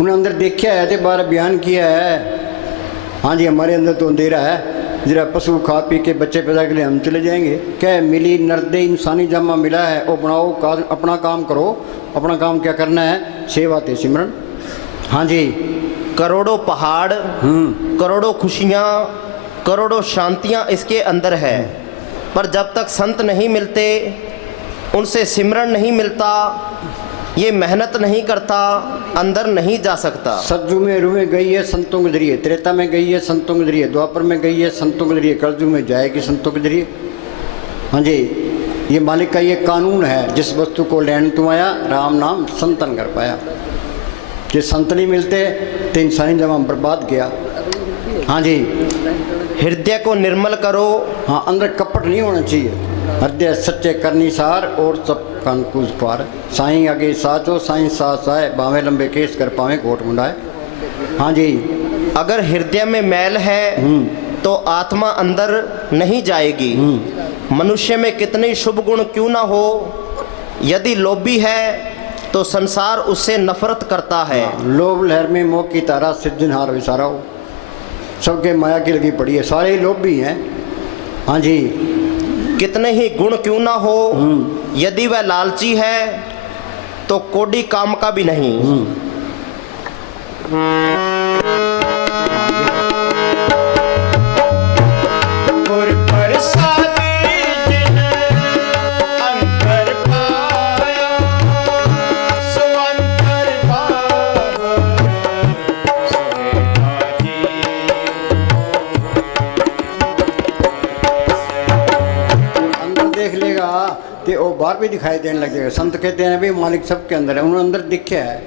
उन्हें अंदर देखा है तो बार बयान किया है। हाँ जी, हमारे अंदर तो अंधेरा है, जरा पशु खा पी के बच्चे पैदा के लिए हम चले जाएंगे। क्या मिली नर्दे इंसानी जामा मिला है, वो बनाओ अपना काम करो। अपना काम क्या करना है, सेवा ते सिमरन। हाँ जी, करोड़ों पहाड़, करोड़ों खुशियाँ, करोड़ों शांतियाँ इसके अंदर है। पर जब तक संत नहीं मिलते, उनसे सिमरन नहीं मिलता, ये मेहनत नहीं करता, अंदर नहीं जा सकता। सतयुग में रूह गई है संतों के जरिए, त्रेता में गई है संतों के जरिए, द्वापर में गई है संतों के जरिए, कलयुग में जाएगी संतों के जरिए। हाँ जी, ये मालिक का ये कानून है, जिस वस्तु को लेने तुम आया, राम नाम संतन कर पाया। ये संत नहीं मिलते तो इंसानी जमा बर्बाद गया। हाँ जी, हृदय को निर्मल करो। हाँ, अंदर कपट नहीं होना चाहिए। हृदय सच्चे करनी सार और सब कंकूज पार। साईं आगे साचो साईं सास आए, बावे लंबे केस कर पावे कोट मुंडाए। हाँ जी, अगर हृदय में मैल है तो आत्मा अंदर नहीं जाएगी। मनुष्य में कितने शुभ गुण क्यों ना हो, यदि लोभी है तो संसार उससे नफरत करता है। लोभ लहर में मोह की तारा, सिद्धिनहार विसारा हो। सबके माया की लगी पड़ी है, सारे ही लोभी हैं। हाँ जी, कितने ही गुण क्यों ना हो, यदि वह लालची है तो कोडी काम का भी नहीं। गुर प्रसादी जिन अंतर पाया, सो अंतर पावन सोहेला जी। अंदर देख लेगा तो वो बाहर भी दिखाई देने लगेगा। संत कहते हैं भाई मालिक सबके अंदर है, उन्होंने अंदर दिखा है।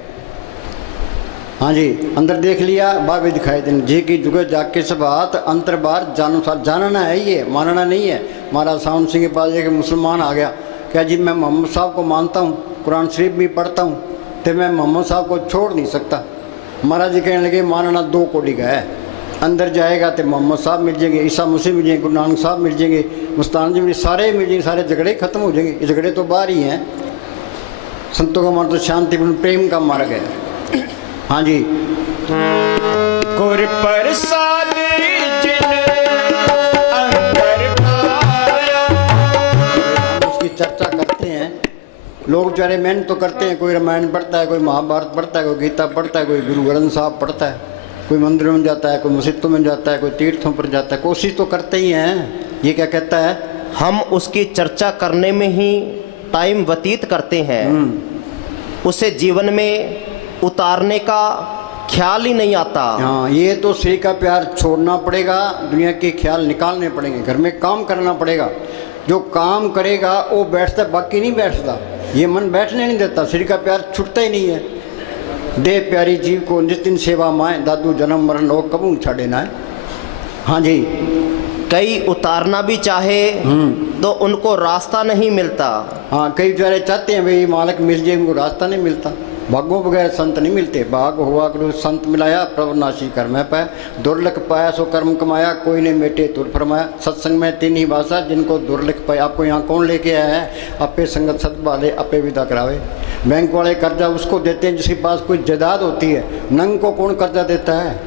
हाँ जी, अंदर देख लिया, बाहर भी दिखाई देने जी की जुगे जाग के सब बात अंतर बाहर जानो साथ जानना है, ये मानना नहीं है। महाराज सावन सिंह के पास एक मुसलमान आ गया, क्या जी मैं मोहम्मद साहब को मानता हूँ, कुरान शरीफ भी पढ़ता हूँ, तो मैं मोहम्मद साहब को छोड़ नहीं सकता। महाराज जी कहने लगे मानना 2 कोटि का है, अंदर जाएगा तो मोहम्मद साहब मिल जाएंगे, ईसा मसीह मिल जाएंगे, गुरु नानक साहब मिल जाएंगे, मुस्तान जी मिल, सारे मिल जाएंगे, सारे झगड़े खत्म हो जाएंगे। ये झगड़े तो बाहर ही हैं। संतों का मार्ग तो शांतिपूर्ण प्रेम का मार्ग है। हाँ जी, गुर प्रसादी जिन अंतर पाया। उसकी चर्चा करते हैं लोग, बेचारे मेहनत तो करते हैं, कोई रामायण पढ़ता है, कोई महाभारत पढ़ता है, कोई गीता पढ़ता है, कोई गुरु ग्रंथ साहब पढ़ता है, कोई मंदिरों में जाता है, कोई मस्जिदों में जाता है, कोई तीर्थों पर जाता है, कोशिश तो करते ही हैं। ये क्या कहता है, हम उसकी चर्चा करने में ही टाइम व्यतीत करते हैं, उसे जीवन में उतारने का ख्याल ही नहीं आता। हाँ, ये तो श्री का प्यार छोड़ना पड़ेगा, दुनिया के ख्याल निकालने पड़ेंगे, घर में काम करना पड़ेगा। जो काम करेगा वो बैठता, बाकी नहीं बैठता, ये मन बैठने नहीं देता, श्री का प्यार छूटता ही नहीं है। दे प्यारी जीव को नितिन सेवा माए, दादू जन्म मरण लोग कबू छाड़े ना है। हाँ जी, कई उतारना भी चाहे तो उनको रास्ता नहीं मिलता। हाँ, कई बेचारे चाहते हैं भाई मालिक मिल जाए, उनको रास्ता नहीं मिलता। भागों बगैर संत नहीं मिलते, भाग हुआ करो संत मिलाया, प्रभुनाशी कर मैं पाया, दुर्लख पाया सो कर्म कमाया, कोई ने मेटे तुर फरमाया। सत्संग में 3 ही भाषा, जिनको दुर्लख पाया। आपको यहाँ कौन लेके आया है, अपे संगत सत वाले अपे विदा करावे। बैंक वाले कर्जा उसको देते हैं जिसके पास कोई जायदाद होती है, नंग को कौन कर्जा देता है,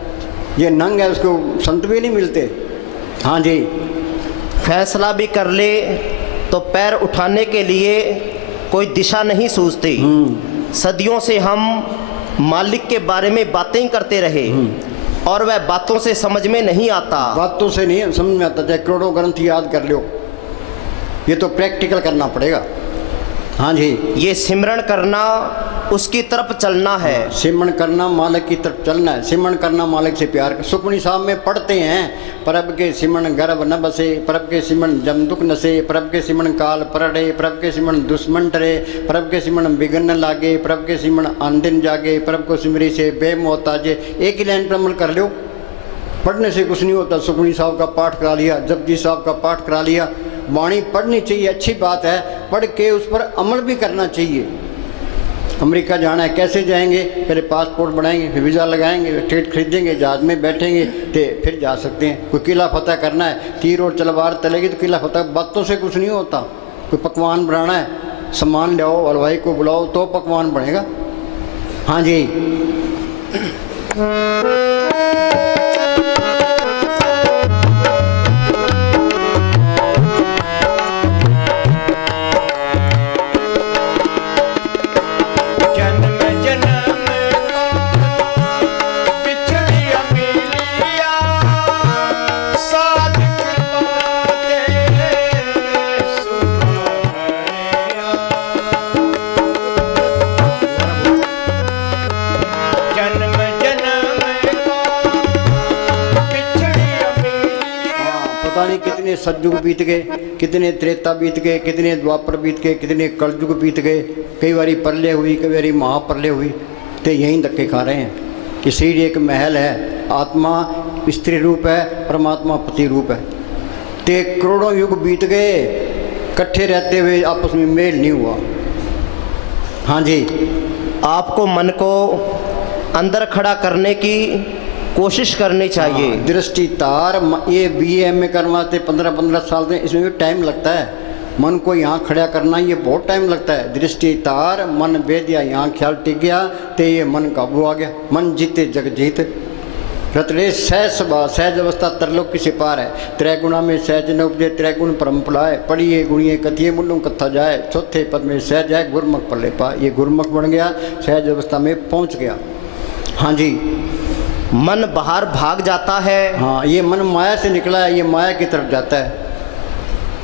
ये नंग है, उसको संत भी नहीं मिलते। हाँ जी, फैसला भी कर ले तो पैर उठाने के लिए कोई दिशा नहीं सूझती। सदियों से हम मालिक के बारे में बातें ही करते रहे और वह बातों से समझ में नहीं आता। बातों से नहीं समझ में आता, चाहे करोड़ों ग्रंथ याद कर लो, ये तो प्रैक्टिकल करना पड़ेगा। हाँ जी, ये सिमरण करना उसकी तरफ चलना है। सिमरण करना मालिक की तरफ चलना है, सिमरण करना मालिक से प्यार। सुखमनी साहब में पढ़ते हैं, प्रभ के सिमरण गर्भ न बसे, प्रभ के सिमरण जम दुख नसे, प्रभ के सिमरण काल परड़े, प्रभ के सिमरण दुश्मन डरे, प्रभ के सिमरण बिगन न लागे, प्रभ के सिमरण आंदिन जागे, प्रभ को सिमरी से बेमोहताजे। एक ही लाइन पर अमल कर लो, पढ़ने से कुछ नहीं होता। सुखमनी साहब का पाठ करा लिया, जपजी साहब का पाठ करा लिया। वाणी पढ़नी चाहिए, अच्छी बात है, पढ़ के उस पर अमल भी करना चाहिए। अमेरिका जाना है, कैसे जाएंगे? पहले पासपोर्ट बनाएंगे, फिर वीज़ा लगाएंगे, टिकट खरीदेंगे, जहाज में बैठेंगे तो फिर जा सकते हैं। कोई किला फतह करना है, तीर और तलवार चलेगी तो किला फतह, बातों से कुछ नहीं होता। कोई पकवान बनाना है, सामान लाओ, हलवाई को बुलाओ तो पकवान बनेगा। हाँ जी, कितने सतयुग बीत गए, कितने त्रेता बीत गए, कितने द्वापर बीत गए, कितने कलयुग बीत गए। कई बारी प्रलय हुई, कई बारी महाप्रलय हुई, तो यहीं धक्के खा रहे हैं। शरीर एक महल है, आत्मा स्त्री रूप है, परमात्मा पति रूप है। ते करोड़ों युग बीत गए, इकट्ठे रहते हुए आपस में मेल नहीं हुआ। हाँ जी, आपको मन को अंदर खड़ा करने की कोशिश करनी चाहिए। दृष्टि तार, ये BA करवाते 15-15 साल में, इसमें भी टाइम लगता है। मन को यहाँ खड़ा करना ये बहुत टाइम लगता है। दृष्टि तार, मन भेद दिया, यहाँ ख्याल टिक गया तो ये मन काबू आ गया। मन जीते जग जीत, रतरे सहज स्वभाव, सहज अवस्था तरलोक से पार है। त्रैगुणा में सहज न उपजे, त्रैगुण परम फुलाए, पढ़िए गुणिए कथिए मुल्लों कथा जाए, चौथे पद में सहज है गुरमुख पल्ले पा। ये गुरमुख बन गया, सहज अवस्था में पहुँच गया। हाँ जी, मन बाहर भाग जाता है। हाँ, ये मन माया से निकला है, ये माया की तरफ जाता है।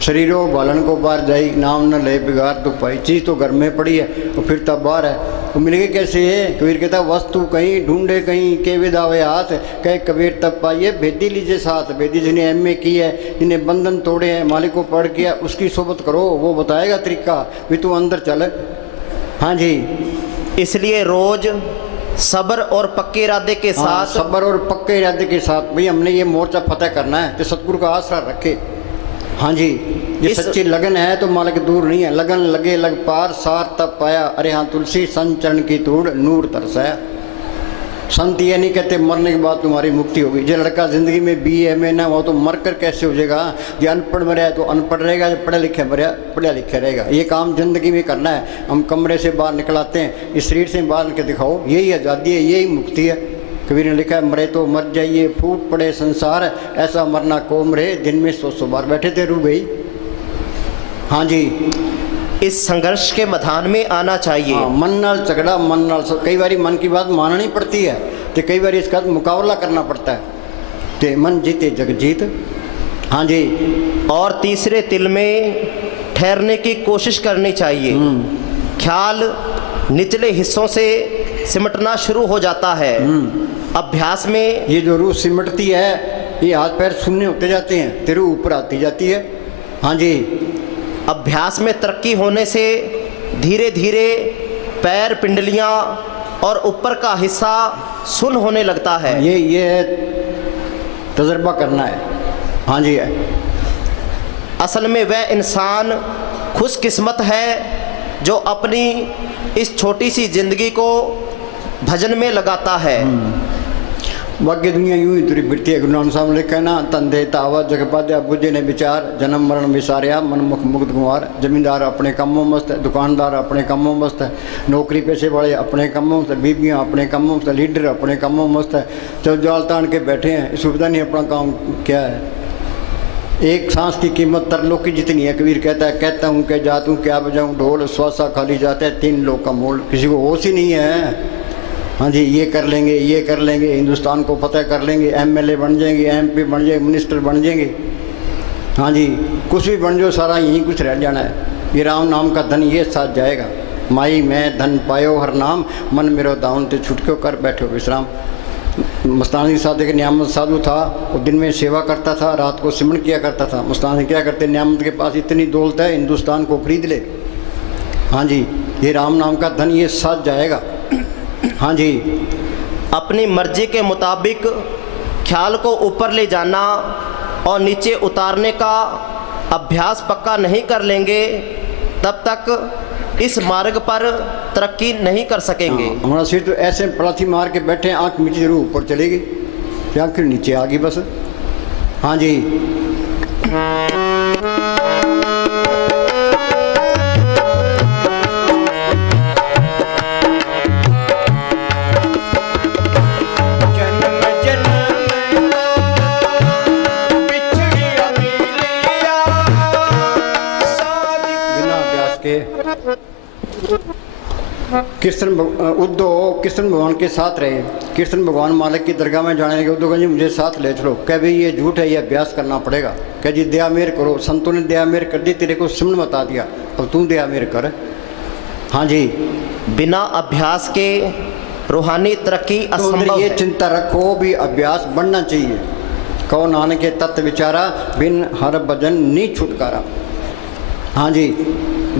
शरीरों बालन को बाहर जाई, नाम न ले बिगाड़ तो पाई। चीज़ तो घर में पड़ी है, तो फिर तब बाहर है, वो मिल गई कैसे है? कबीर कहता वस्तु कहीं ढूंढे कहीं, के विदावे हाथ, कहे कबीर तब पाइए भेदी लीजिए साथ। भेदी जिन्हें MA की है, जिन्हें बंधन तोड़े हैं, मालिक को पढ़ किया, उसकी सोबत करो, वो बताएगा तरीका, भी तू अंदर चल। हाँ जी, इसलिए रोज सब्र और पक्के इरादे के साथ, सब्र और पक्के इरादे के साथ भाई हमने ये मोर्चा फतेह करना है, तो सतगुरु का आसरा रखे। हाँ जी, ये सच्ची लगन है तो मालिक दूर नहीं है। लगन लगे लग पार, सार तब पाया, अरे हाँ तुलसी संचरण की तूड़ नूर तरसाया। संत ये नहीं कहते मरने के बाद तुम्हारी मुक्ति होगी। जो लड़का ज़िंदगी में BA ना हो तो मर कर कैसे हो जाएगा? जो अनपढ़ मरे तो अनपढ़ रहेगा, जो पढ़े लिखे मरे पढ़ा लिखा रहेगा। ये काम ज़िंदगी में करना है। हम कमरे से बाहर निकलाते हैं, इस शरीर से बाहर निकल दिखाओ, यही आज़ादी है, यही मुक्ति है। कबीर ने लिखा है मरे तो मर जाइए, फूट पड़े संसार, ऐसा मरना कौम रहे, दिन में 100 बार बैठे थे रू गई। हाँ जी, इस संघर्ष के मैदान में आना चाहिए। हाँ, मन नाल झगड़ा, मन नाल कई बारी मन की बात माननी पड़ती है, तो कई बार इसका मुकाबला करना पड़ता है। तो मन जीते जग जीत। हाँ जी, और तीसरे तिल में ठहरने की कोशिश करनी चाहिए। ख्याल निचले हिस्सों से सिमटना शुरू हो जाता है। अभ्यास में ये जो रूह सिमटती है, ये हाथ पैर शून्य होते जाते हैं, तेरे ऊपर आती जाती है। हाँ जी, अभ्यास में तरक्की होने से धीरे धीरे पैर, पिंडलियां और ऊपर का हिस्सा सुन्न होने लगता है। ये तजर्बा करना है। हाँ जी, असल में वह इंसान खुशकिस्मत है जो अपनी इस छोटी सी जिंदगी को भजन में लगाता है। बाकी दुनिया यूं ही तुरी फिरती है। गुरु नानक साहब ने लिखा ना, तंधे तावा जग पाद्या बुझे ने विचार, जन्म मरण विसारिया मन मुख मुक्त कुमार। जमींदार अपने कामों मस्त है, दुकानदार अपने कामों मस्त है, नौकरी पेशे वाले अपने कामों मस्त है, बीबियाँ अपने कामों मस्त है, लीडर अपने कामों मस्त है। जब जाल तान के बैठे हैं, इस सुविधा नहीं अपना काम क्या है। एक सांस की कीमत तरलोक की जितनी है। कबीर कहता हूँ क्या जात हूँ क्या बजाऊँ ढोल, श्वासा खाली जाता है 3 लोग का मोल। किसी को होश ही नहीं है। हाँ जी, ये कर लेंगे, ये कर लेंगे, हिंदुस्तान को फतेह कर लेंगे, MLA बन जाएंगे, MP बन जाएंगे, मिनिस्टर बन जाएंगे। हाँ जी, कुछ भी बन जाओ, सारा यहीं कुछ रह जाना है। ये राम नाम का धन ये साथ जाएगा। माई मैं धन पायो हर नाम, मन मेरो दाउन ते छुटक्यो कर बैठो विश्राम। मस्तानी साधु के नियामत साधु था, वो दिन में सेवा करता था, रात को सिमरन किया करता था। मस्तानी क्या करते, नियामत के पास इतनी दौलत है, हिंदुस्तान को खरीद ले। हाँ जी, ये राम नाम का धन ये साथ जाएगा। हाँ जी, अपनी मर्जी के मुताबिक ख्याल को ऊपर ले जाना और नीचे उतारने का अभ्यास पक्का नहीं कर लेंगे, तब तक इस मार्ग पर तरक्की नहीं कर सकेंगे। हमारा सिर तो ऐसे पलाथी मार के बैठे हैं, आँख नीचे जरूर ऊपर चलेगी, या फिर नीचे आ गई बस। हाँ जी, जन्म जन्म बिछड़िया मिलिया साथ। बिना अभ्यास के उद्धव कृष्ण भगवान के साथ रहे। कृष्ण भगवान मालिक की दरगाह में जाने लगे। उद्धव जी मुझे साथ ले चलो। कह भाई ये झूठ है, ये अभ्यास करना पड़ेगा। कह जी दया मेर करो, संतों ने दया मेर कर दी, तेरे को सिमरन बता दिया, अब तू दया मेर कर। हाँ जी, बिना अभ्यास के रूहानी तरक्की तो असंभव ये है। चिंता रखो भी अभ्यास बढ़ना चाहिए। कहो नानक के तत्व विचारा, बिन हर भजन नी छुटकारा। हाँ जी,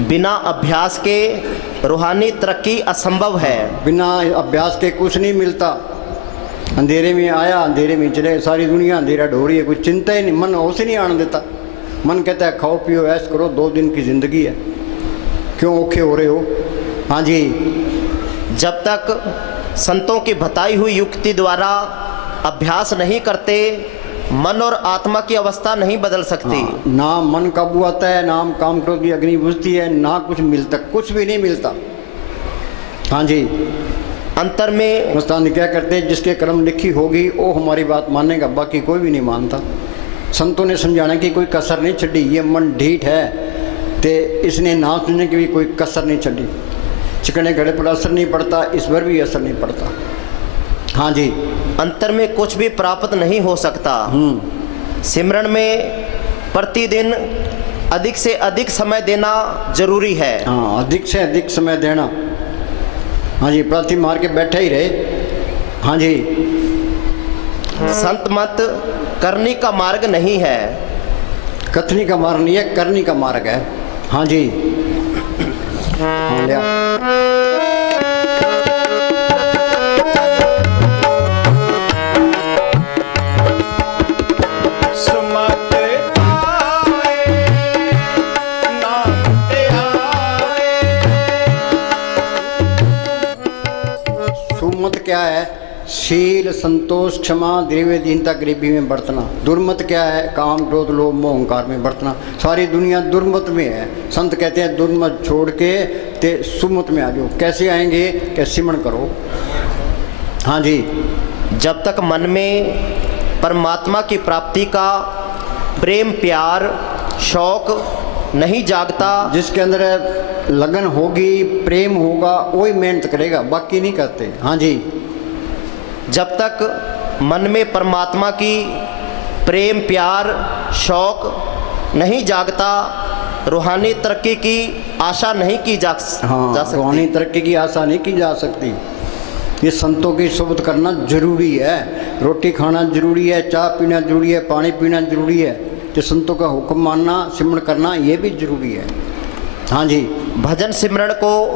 बिना अभ्यास के रूहानी तरक्की असंभव है। बिना अभ्यास के कुछ नहीं मिलता। अंधेरे में आया, अंधेरे में चले, सारी दुनिया अंधेरा ढो रही है, कुछ चिंता ही नहीं, मन उसे नहीं आने देता। मन कहता है खाओ पियो ऐश करो, 2 दिन की ज़िंदगी है, क्यों औखे हो रहे हो। हाँ जी, जब तक संतों की बताई हुई युक्ति द्वारा अभ्यास नहीं करते, मन और आत्मा की अवस्था नहीं बदल सकती। हाँ, ना मन काबू आता है, ना काम क्रोध की अग्नि बुझती है, ना कुछ मिलता, कुछ भी नहीं मिलता। हाँ जी, अंतर में मस्तानी क्या करते हैं, जिसके कर्म लिखी होगी वो हमारी बात मानेगा, बाकी कोई भी नहीं मानता। संतों ने समझाने की कोई कसर नहीं छड़ी। ये मन ढीठ है तो इसने ना सुनने की भी कोई कसर नहीं छड़ी। चिकने घड़े पर असर नहीं पड़ता, इस पर भी असर नहीं पड़ता। हाँ जी, अंतर में कुछ भी प्राप्त नहीं हो सकता। सिमरन में प्रतिदिन अधिक से अधिक समय देना जरूरी है। हाँ, अधिक से अधिक समय देना। हाँ जी, प्रार्थी मार के बैठे ही रहे। हाँ जी, संत मत करनी का मार्ग नहीं है, कथनी का मार्ग नहीं है, करनी का मार्ग है। हाँ जी, हाँ लिया। सुमत आए नाम ते आए। सुमत क्या है, शील संतोष क्षमा द्रव्य दीनता गरीबी में बरतना। दुर्मत क्या है, काम क्रोध लोभ मोह अहंकार में बरतना। सारी दुनिया दुर्मत में है। संत कहते हैं दुर्मत छोड़ के ते सुमत में आ जाओ। कैसे आएंगे, क्या सिमरन करो। हाँ जी, जब तक मन में परमात्मा की प्राप्ति का प्रेम प्यार शौक नहीं जागता, जिसके अंदर लगन होगी प्रेम होगा वही मेहनत करेगा, बाकी नहीं करते। हाँ जी, जब तक मन में परमात्मा की प्रेम प्यार शौक नहीं जागता, रूहानी तरक्की की आशा नहीं की जा हाँ, सकती। रूहानी तरक्की की आशा नहीं की जा सकती। ये संतों की सोबत करना जरूरी है। रोटी खाना जरूरी है, चाय पीना जरूरी है, पानी पीना जरूरी है। तो संतों का हुक्म मानना सिमरन करना ये भी जरूरी है। हाँ जी, भजन सिमरन को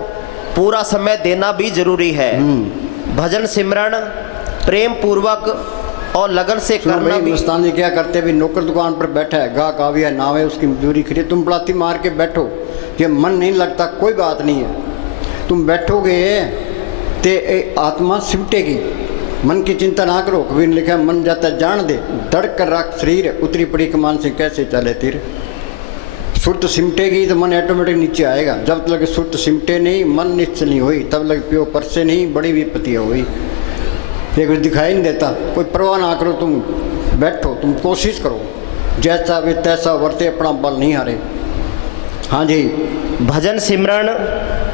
पूरा समय देना भी जरूरी है। भजन सिमरन प्रेम पूर्वक और लगन से करना भी। हिंदुस्तान क्या करते भी, नौकर दुकान पर बैठा है, गाहक आ गया, नाव है, उसकी मजदूरी खरीद, तुम पलाती मार के बैठो, ये मन नहीं लगता, कोई बात नहीं है। तुम बैठोगे ते आत्मा सिमटेगी। मन की चिंता ना करो। कबीर ने लिखा मन जाता जान दे, धड़ कर रख शरीर, उतरी पड़ी कमान से कैसे चले तीर। सुरत सिमटेगी तो मन ऑटोमेटिक नीचे आएगा। जब तक सुरत सिमटे नहीं, मन निश्चल नहीं हुई, तब लग प्यो पर से नहीं, बड़ी विपत्ति हुई। ये कुछ दिखाई नहीं देता, कोई परवाह ना करो, तुम बैठो, तुम कोशिश करो। जैसा भी तैसा वर्ते, अपना बल नहीं हारे। हाँ जी, भजन सिमरन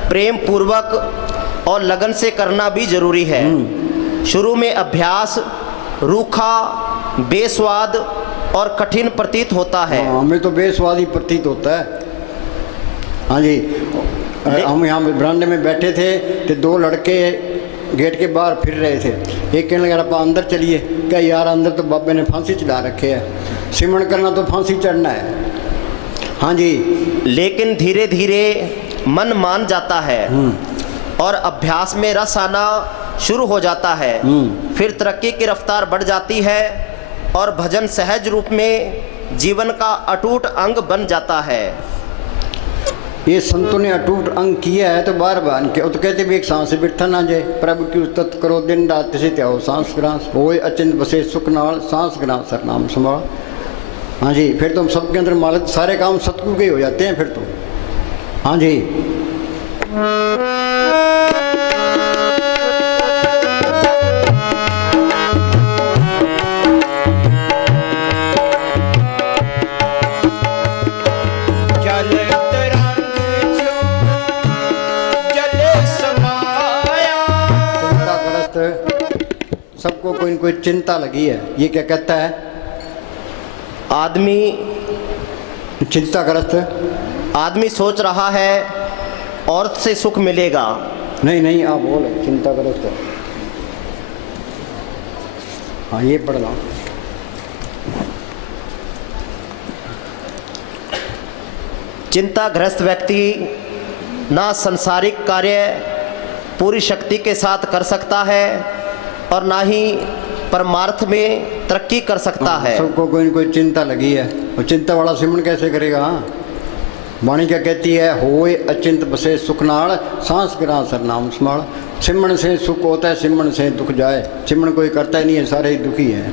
प्रेम पूर्वक और लगन से करना भी जरूरी है। शुरू में अभ्यास रूखा, बेस्वाद और कठिन प्रतीत होता है। हाँ, हमें तो बेस्वादी प्रतीत होता है। हाँ जी, हम यहाँ बरामदे में बैठे थे तो दो लड़के गेट के बाहर फिर रहे थे। एक कहने लगा आप अंदर चलिए, क्या यार अंदर तो बाबे ने फांसी चढ़ा रखे है, सिमरन करना तो फांसी चढ़ना है। हाँ जी, लेकिन धीरे धीरे मन मान जाता है और अभ्यास में रस आना शुरू हो जाता है। फिर तरक्की की रफ्तार बढ़ जाती है और भजन सहज रूप में जीवन का अटूट अंग बन जाता है। ये संतों ने अटूट अंग किया है तो बार बार के तो कहते भी एक सांस से बिरथा ना जाए, प्रभु की उस्तत करो दिन रात से त्याओ सांस ग्रास होए अचिंत बसे सुख नाल सांस ग्रास सर नाम संभाल। हाँ जी, फिर तो सबके अंदर मालिक सारे काम सतगुरु के हो जाते हैं फिर तो। हाँ जी, जल तरंग जो जले समाया। चिंताग्रस्त सबको कोई न कोई चिंता लगी है। ये क्या कहता है? आदमी चिंताग्रस्त आदमी सोच रहा है औरत से सुख मिलेगा। नहीं नहीं, आप बोलो चिंताग्रस्त। हाँ, ये पढ़ना। चिंताग्रस्त व्यक्ति ना संसारिक कार्य पूरी शक्ति के साथ कर सकता है और ना ही परमार्थ में तरक्की कर सकता है। सबको कोई न कोई चिंता लगी है, और चिंता वाला सिमरन कैसे करेगा? वाणी क्या कहती है? होए अचिंत बसे सुख नाल सांस गिरा सर नाम स्मरण। सिमरन से सुख होता है, सिमरन से दुख जाए। सिमरन कोई करता ही नहीं है, सारे ही दुखी हैं।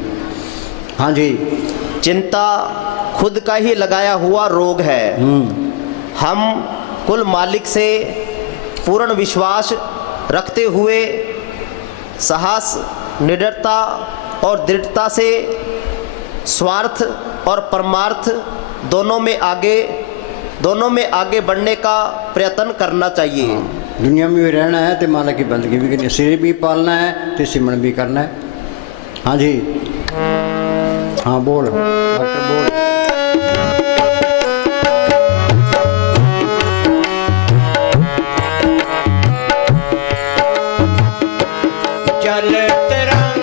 हाँ जी, चिंता खुद का ही लगाया हुआ रोग है। हम कुल मालिक से पूर्ण विश्वास रखते हुए साहस, निडरता और दृढ़ता से स्वार्थ और परमार्थ दोनों में आगे बढ़ने का प्रयत्न करना चाहिए। दुनिया में भी रहना है तो मालिक की बंदगी भी करनी है, शरीर भी पालना है तो सिमरन भी करना है। हाँ जी, हाँ बोल डॉक्टर बोल। जल तरंग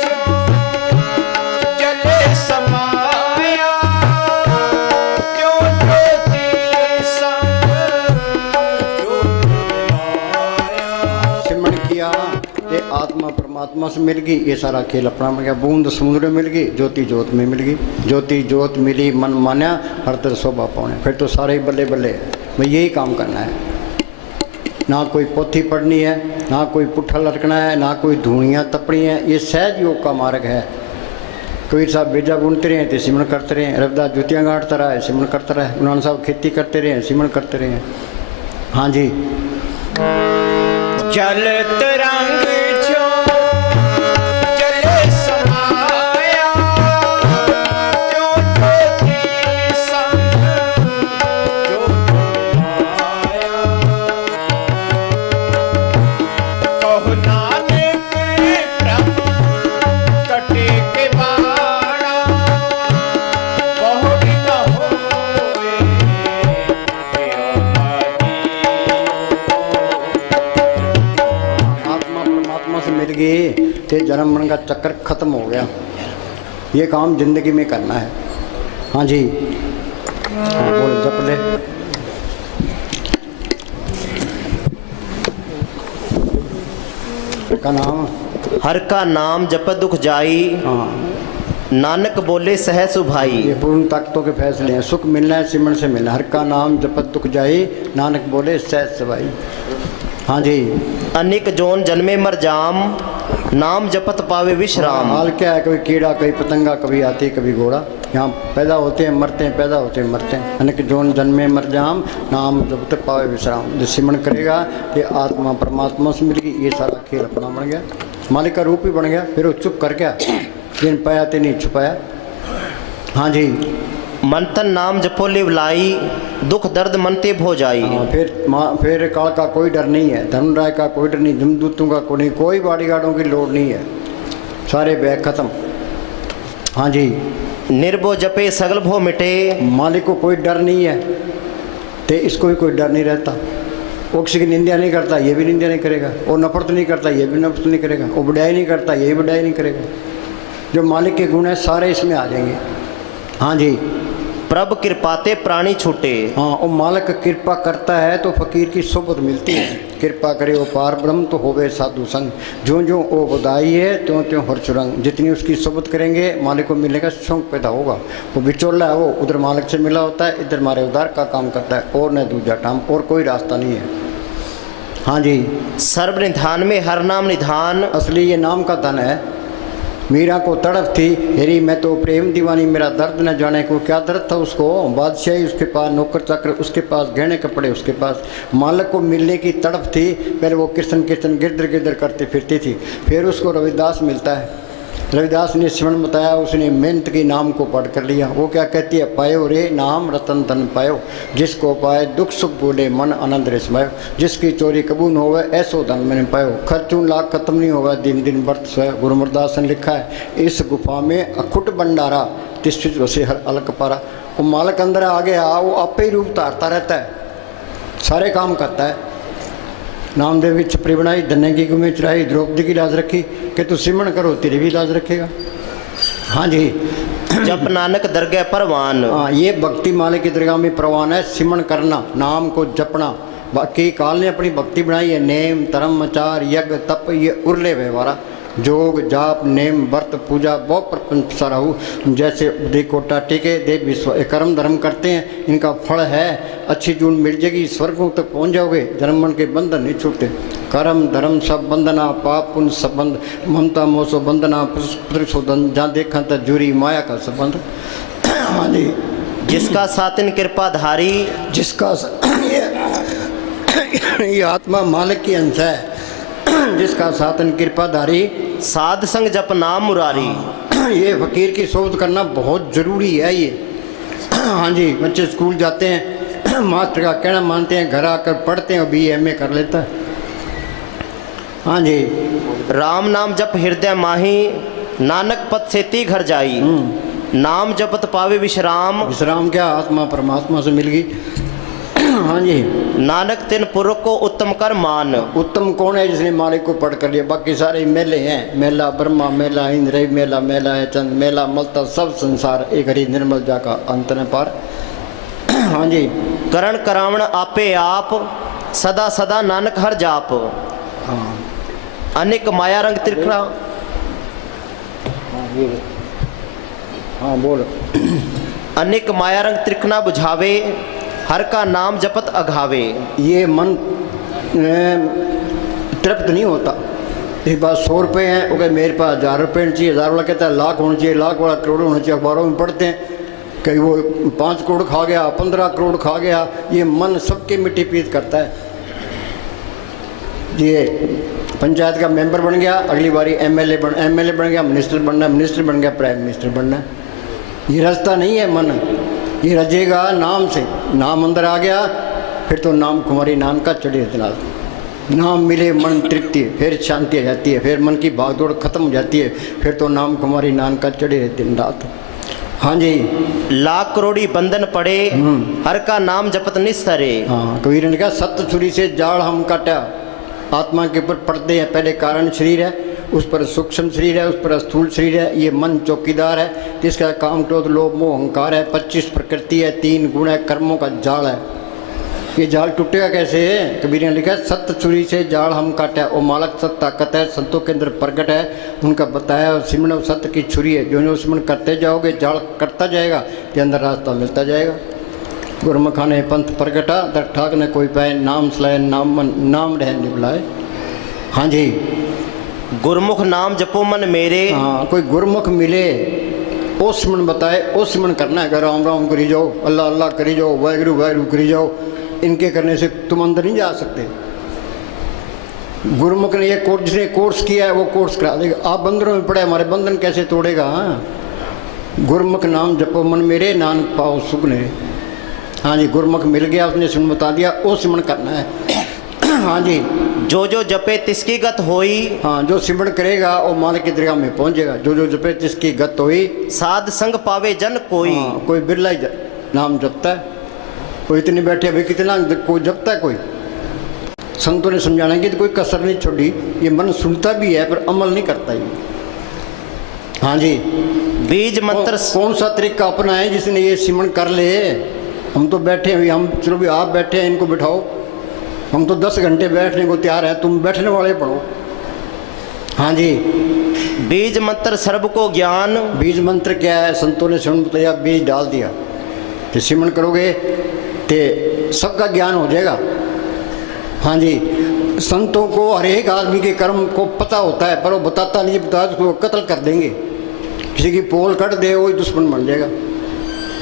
जो जले समाया। क्यों ज्योति संग ज्योत मिलाया। सिमरन किया ये आत्मा परमात्मा से मिल गई, ये सारा खेल अपना मिल गया। बूंद समुद्र में मिल गई, ज्योति ज्योत में मिल गई। ज्योति ज्योत मिली मन मान्या, हर तरह शोभा पाने। फिर तो सारे ही बल्ले बल्ले भाई, यही काम करना है। ना कोई पोथी पढ़नी है, ना कोई पुट्ठा लटकना है, ना कोई धूणियाँ तपनी है। ये सहज योग का मार्ग है। कबीर साहब बेजा बुनते रहे तो सिमरन करते रहे, रविदास जुतियाँ गांठता रहा है, सिमरन करता रहे, उन्होंने साहब खेती करते रहे, सिमरन करते रहे। हाँ जी, जल तरंग जो जले समाया। क्यों ज्योति संग ज्योत मिलाया। कहो नानक प्रभु कटे के बाड़ा। बहु न होए आत्मा परमात्मा से मिल गई तो जन्म मरण का चक्कर खत्म हो गया। ये काम जिंदगी में करना है। हाँ जी, हाँ बोल जप ले। का नाम हर का नाम जप दुख जाई, हाँ, नानक बोले सह सुभाई। ये पूर्ण ताकतों के फैसले हैं। सुख मिलना है सिमरन से मिलना। हर का नाम जपत दुख जाई, नानक बोले सहज सवाई। हाँ जी, अनेक जोन जन्मे मर जाम, नाम जपत पावे विश्राम। हाल क्या है? कभी कीड़ा, कभी पतंगा, कभी हाथी, कभी घोड़ा। यहाँ पैदा होते हैं मरते हैं, पैदा होते हैं मरते हैं। अनेक जोन जन्मे मर जाम, नाम जपत पावे विश्राम। जो सिमरन करेगा ये आत्मा परमात्मा से मिल गई। ये सारा खेल अपना बन गया, मालिक का रूप ही बन गया। फिर वो चुप कर गया, जिन पाया ते नहीं छुपाया। हाँ जी। मन तन नाम जपो लिवलाई, दुख दर्द मन ते भो जाई। हाँ, फिर काल का कोई डर नहीं है, धर्मराय का कोई डर नहीं, जमदूतों का कोई नहीं, कोई बॉडीगार्डों की लोड नहीं है, सारे बैग खत्म। हाँ जी। निर्भो जपे सगल भो मिटे, मालिक को कोई डर नहीं है, तो इसको भी कोई डर नहीं रहता। वो किसी की निंदा नहीं करता, ये भी निंदा नहीं करेगा। वो नफरत नहीं करता, ये भी नफरत नहीं करेगा। वो बढ़ाई नहीं करता, ये भी बढ़ाई नहीं करेगा। जो मालिक के गुण है सारे इसमें आ जाएंगे। हाँ जी। प्रभ कृपाते प्राणी छूटे। हाँ, वो मालिक कृपा करता है तो फकीर की सोबत मिलती है। कृपा करे वो पार ब्रह्म तो होवे साधु संग, जो जो वो बधाई है त्यों त्यों हर चुरंग। जितनी उसकी सोबत करेंगे मालिक को मिलने का शौक पैदा होगा। वो बिचौला है, वो उधर मालिक से मिला होता है, इधर मारे उधार का काम करता है, और न दूजा टाम, और कोई रास्ता नहीं है। हाँ जी। सर्व निधान में हर नाम निधान, असली ये नाम का धन है। मीरा को तड़प थी, हेरी मैं तो प्रेम दीवानी, मेरा दर्द न जाने को क्या दर्द था उसको। बादशाही उसके पास, नौकर चाकर उसके पास, गहने कपड़े उसके पास, मालिक को मिलने की तड़प थी। पहले वो कीर्तन कीर्तन गिरधर गिरधर करती फिरती थी। फिर उसको रविदास मिलता है। रविदास ने स्मरण बताया, उसने मेहनत की नाम को पढ़ कर लिया। वो क्या कहती है, पायो रे नाम रतन धन पायो, जिसको पाए दुख सुख बोले मन आनंद रे समायो। जिसकी चोरी कबूल होवे ऐसो धन मैंने पायो, खर्चून लाख खत्म नहीं होगा दिन दिन बर्त सोया। गुरु अमरदास ने लिखा है, इस गुफा में अखुट भंडारा, तिष्ठित वसे हर अलग पारा। वो मालिक अंदर आ गया, वो आपे ही रूप धारता रहता है, सारे काम करता है। नामदेव की छपरी बनाई, धन्य की गुमे चढ़ाई, द्रौपदी की लाज रखी कि तू सिमरण करो तेरी भी लाज रखेगा। हाँ जी। जप नानक दरगाह परवान। हाँ, ये भक्ति मालिक की दरगाह में परवान है, सिमरण करना, नाम को जपना। बाकी काल ने अपनी भक्ति बनाई है, नेम धर्म आचार यज्ञ तप ये उरले व्यवहारा, जोग जाप नेम व्रत पूजा बहुत प्रपंच सारा हो। जैसे दे कोटा टीके दे विश्व कर्म धर्म करते हैं, इनका फल है अच्छी जून मिल जाएगी, स्वर्गों तक पहुंच जाओगे, जन्म मन के बंधन नहीं छूटते। कर्म धर्म सब बंधना, पाप पुण्य संबंध, ममता मोसो बंधना, शोधन जहाँ देखा तो जूरी माया का संबंध। हाँ जी। जिसका सातिन कृपाधारी, जिसका ये आत्मा मालिक की अंश है, जिसका सातन कृपाधारी, साध संग जप नाम मुरारी। ये फकीर की सोच करना बहुत ज़रूरी है ये। हाँ जी। बच्चे स्कूल जाते हैं, मास्टर का कहना मानते हैं, घर आकर पढ़ते हैं, BA कर लेता है। हाँ जी। राम नाम जप हृदय माही, नानक पद से ती घर जाई। नाम जपत पावे विश्राम, विश्राम क्या, आत्मा परमात्मा से मिल गई। हाँ जी। नानक तिन पुरुष को उत्तम कर मान। उत्तम कौन है, जिसने मालिक को पढ़ कर लिया। बाकी सारे मेले हैं, मेला ब्रह्मा, मेला इंद्र, मेला मेला है चंद, मेला मलता सब संसार, एक हरि निर्मल जा का अंत न पार। हाँ जी। करण करावण आपे आप, सदा सदा नानक हर जाप। हाँ। अनेक माया रंग त्रिखना। हाँ बोल। अनेक माया रंग त्रिखना बुझावे, हर का नाम जपत अघावे। ये मन तृप्त नहीं होता। एक बात 100 रुपये हैं, वो कहे मेरे पास 1000 रुपये चाहिए, 1000 वाला कहता है लाख होना चाहिए, लाख वाला करोड़ होना चाहिए। अखबारों में पढ़ते हैं कहीं वो 5 करोड़ खा गया, 15 करोड़ खा गया। ये मन सबके मिट्टी पीत करता है। ये पंचायत का मेंबर बन गया, अगली बारी MLA बन गया, मिनिस्टर बनना, मिनिस्टर बन गया, प्राइम मिनिस्टर बनना। ये रास्ता नहीं है मन, ये रजेगा नाम से। नाम अंदर आ गया फिर तो नाम कुमारी नाम का चढ़े दिनाल। नाम मिले मन तृप्ति, फिर शांति आ जाती है, फिर मन की भागदौड़ खत्म हो जाती है, फिर तो नाम कुमारी नाम का चढ़े दिन रात। हाँ जी। लाख करोड़ी बंधन पड़े, हर का नाम जपत निस्तरे। हाँ, कबीर ने कहा सत्य छुरी से जाड़ हम काटा। आत्मा के ऊपर पर्दे हैं, पहले कारण शरीर है, उस पर सूक्ष्म शरीर है, उस पर स्थूल शरीर है। ये मन चौकीदार है, जिसका काम क्रोध लोभ मोह अहंकार है। 25 प्रकृति है, 3 गुण है, कर्मों का जाल है। ये जाल टूटेगा कैसे? कबीर ने लिखा सत्य छुरी से जाल हम काटा। वो मालक सत्य ताकत है, संतों के अंदर प्रकट है, उनका बताया सिमरण सत्य की छुरी है। जो सिमरण करते जाओगे जाल कटता जाएगा, के अंदर रास्ता मिलता जाएगा। गुरमुखा ने पंथ प्रगटा, दर ठाक ने कोई पाए, नाम सलाए नाम रह निभलाए। हाँ जी। गुरमुख नाम जपो मन मेरे। हाँ, कोई गुरमुख मिले, ओ सिमरण बताए, ओ सिमरण करना है। राम राम करी जाओ, अल्लाह अल्लाह करी जाओ, वाहिगुरु वाहिगुरु करी जाओ। इनके करने से तुम अंदर नहीं जा सकते। गुरमुख ने ये कोर्स, जिसने कोर्स किया है वो कोर्स करा देगा। आप बंधनों में पड़े, हमारे बंधन कैसे तोड़ेगा? गुरमुख नाम जपो मन मेरे, नानक पाओ सुख ने। हाँ जी, गुरमुख मिल गया, उसने सुन बता दिया, वो सिमरन करना है। हाँ जी, जो जो जपे तिसकी गत होई, हाँ, जो सिमरन करेगा वो मालिक की दरगाह में पहुंचेगा। जो जो जपे तिसकी गत होई, साध संग पावे जन कोई। हाँ, कोई बिरला ही नाम जपता है, कोई इतने बैठे अभी कितना कोई जपता है। कोई संतों ने समझाना कि तो कोई कसर नहीं छोड़ी, ये मन सुनता भी है पर अमल नहीं करता ये। हाँ जी, बीज मंत्र कौन सा तरीका अपना है जिसने ये सिमरन कर ले। हम तो बैठे हैं, हम चलो भी आप बैठे हैं, इनको बिठाओ, हम तो 10 घंटे बैठने को तैयार है, तुम बैठने वाले पढ़ो। हाँ जी, बीज मंत्र सर्व को ज्ञान। बीज मंत्र क्या है? संतों ने सिमरन बताया, बीज डाल दिया कि सिमरन करोगे तो सबका ज्ञान हो जाएगा। हाँ जी, संतों को हर एक आदमी के कर्म को पता होता है, पर वो बताता नहीं, बता उसको कत्ल कर देंगे। किसी की पोल कट दे वही दुश्मन बन जाएगा।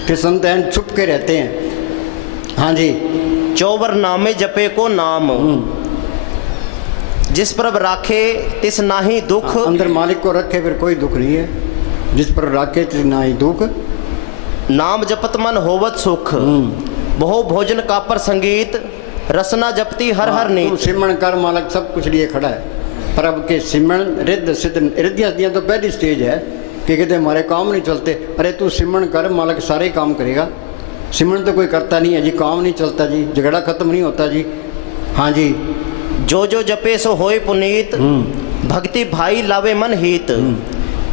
फिर संत हैं छुप के रहते हैं। हाँ जी, 54 नामे जपे को नाम, जिस पर राखे तिस नाही दुख। अंदर मालिक को रखे फिर कोई दुख नहीं है, जिस पर राखे तिस नाही दुख। नाम जपत मन होवत सुख, बहु भोजन का पर संगीत, रसना जपती हर हर तू नीत। सिमरन कर, मालिक सब कुछ लिए खड़ा है। पर अब के सिमरन रिद्ध सिद्ध, रिद्धियाँ तो पहली स्टेज है कि कहते हमारे काम नहीं चलते। अरे तू सिमरन कर, मालिक सारे काम करेगा। सिमरन तो कोई करता नहीं है जी, काम नहीं चलता जी, झगड़ा खत्म नहीं होता जी। हाँ जी, जो जो जपे सो होए पुनीत, भक्ति भाई लावे मन हित,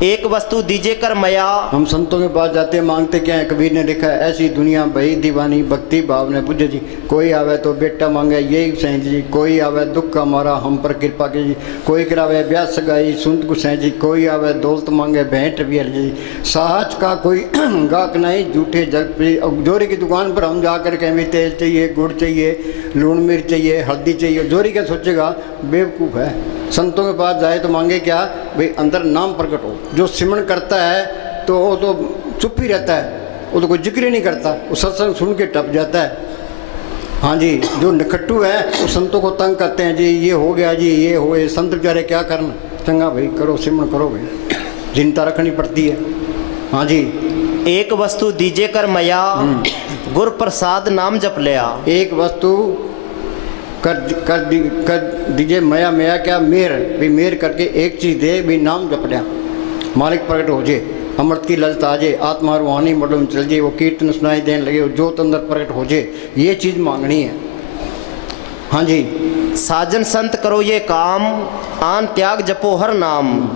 एक वस्तु दीजे कर मया। हम संतों के पास जाते हैं, मांगते क्या है? कबीर ने लिखा है, ऐसी दुनिया भई दीवानी, भक्ति भाव ने बुझे जी। कोई आवे तो बेटा मांगे यही सैं जी, कोई आवे दुख का मारा हम पर कृपा की जी, कोई करावे ब्याह सगाई सुनत गुसैं जी, कोई आवे दौलत मांगे भेंट भी जी। साहज का कोई गाहक नहीं, झूठे जग पे। जोरी की दुकान पर हम जाकर कहें भी तेल चाहिए, गुड़ चाहिए, लून मिर्च चाहिए, हल्दी चाहिए, जोरी क्या सोचेगा? बेवकूफ़ है। संतों के पास जाए तो मांगे क्या? भाई अंदर नाम प्रकट हो। जो सिमरन करता है तो वो तो चुप ही रहता है, वो तो कोई जिक्र ही नहीं करता, वो सत्संग सुन के टप जाता है। हाँ जी, जो निकट्टू है वो संतों को तंग करते हैं जी, ये हो गया जी, ये हो गए। संत बेचारे क्या करना? चंगा भाई करो, सिमरन करो भाई, चिंता रखनी पड़ती है। हाँ जी, एक वस्तु दीजे कर मया, गुर प्रसाद नाम जप लिया। एक वस्तु कर दीजिए मया। मया क्या? मेर भी, मेर करके एक चीज़ दे भी, नाम जप लिया, मालिक प्रकट हो जाए, अमृत की ललत आ जाए, आत्मा रूहानी मडों में चल जाए, वो कीर्तन सुनाई देने लगे, वो जोत अंदर प्रकट हो जाए, ये चीज़ मांगनी है। हाँ जी, साजन संत करो ये काम, आन त्याग जपो हर नाम,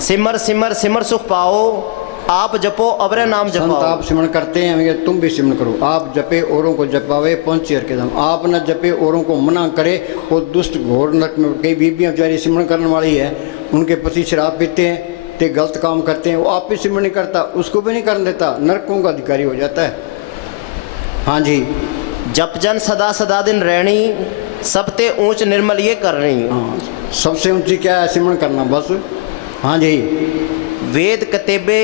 सिमर सिमर सिमर सुख पाओ, आप जपो अवरे नाम संत जपाओ। आप सिमरन करते हैं, हमें तुम भी सिमरन करो। आप जपे औरों को जपावे, पहुँचे हर के धाम। आप न जपे औरों को मना करे, वो दुष्ट घोर नरक में। कई बीबियाँ बेचारी सिमरन करने वाली है, उनके पति शराब पीते हैं तो गलत काम करते हैं, वो आप भी सिमरन नहीं करता, उसको भी नहीं करने देता, नरकों का अधिकारी हो जाता है। हाँ जी, जप जन सदा सदा दिन रहनी, सबते ऊंच निर्मल ये करनी। हाँ, सबसे ऊँची क्या है? सिमरन करना बस। हाँ जी, वेद कतेबे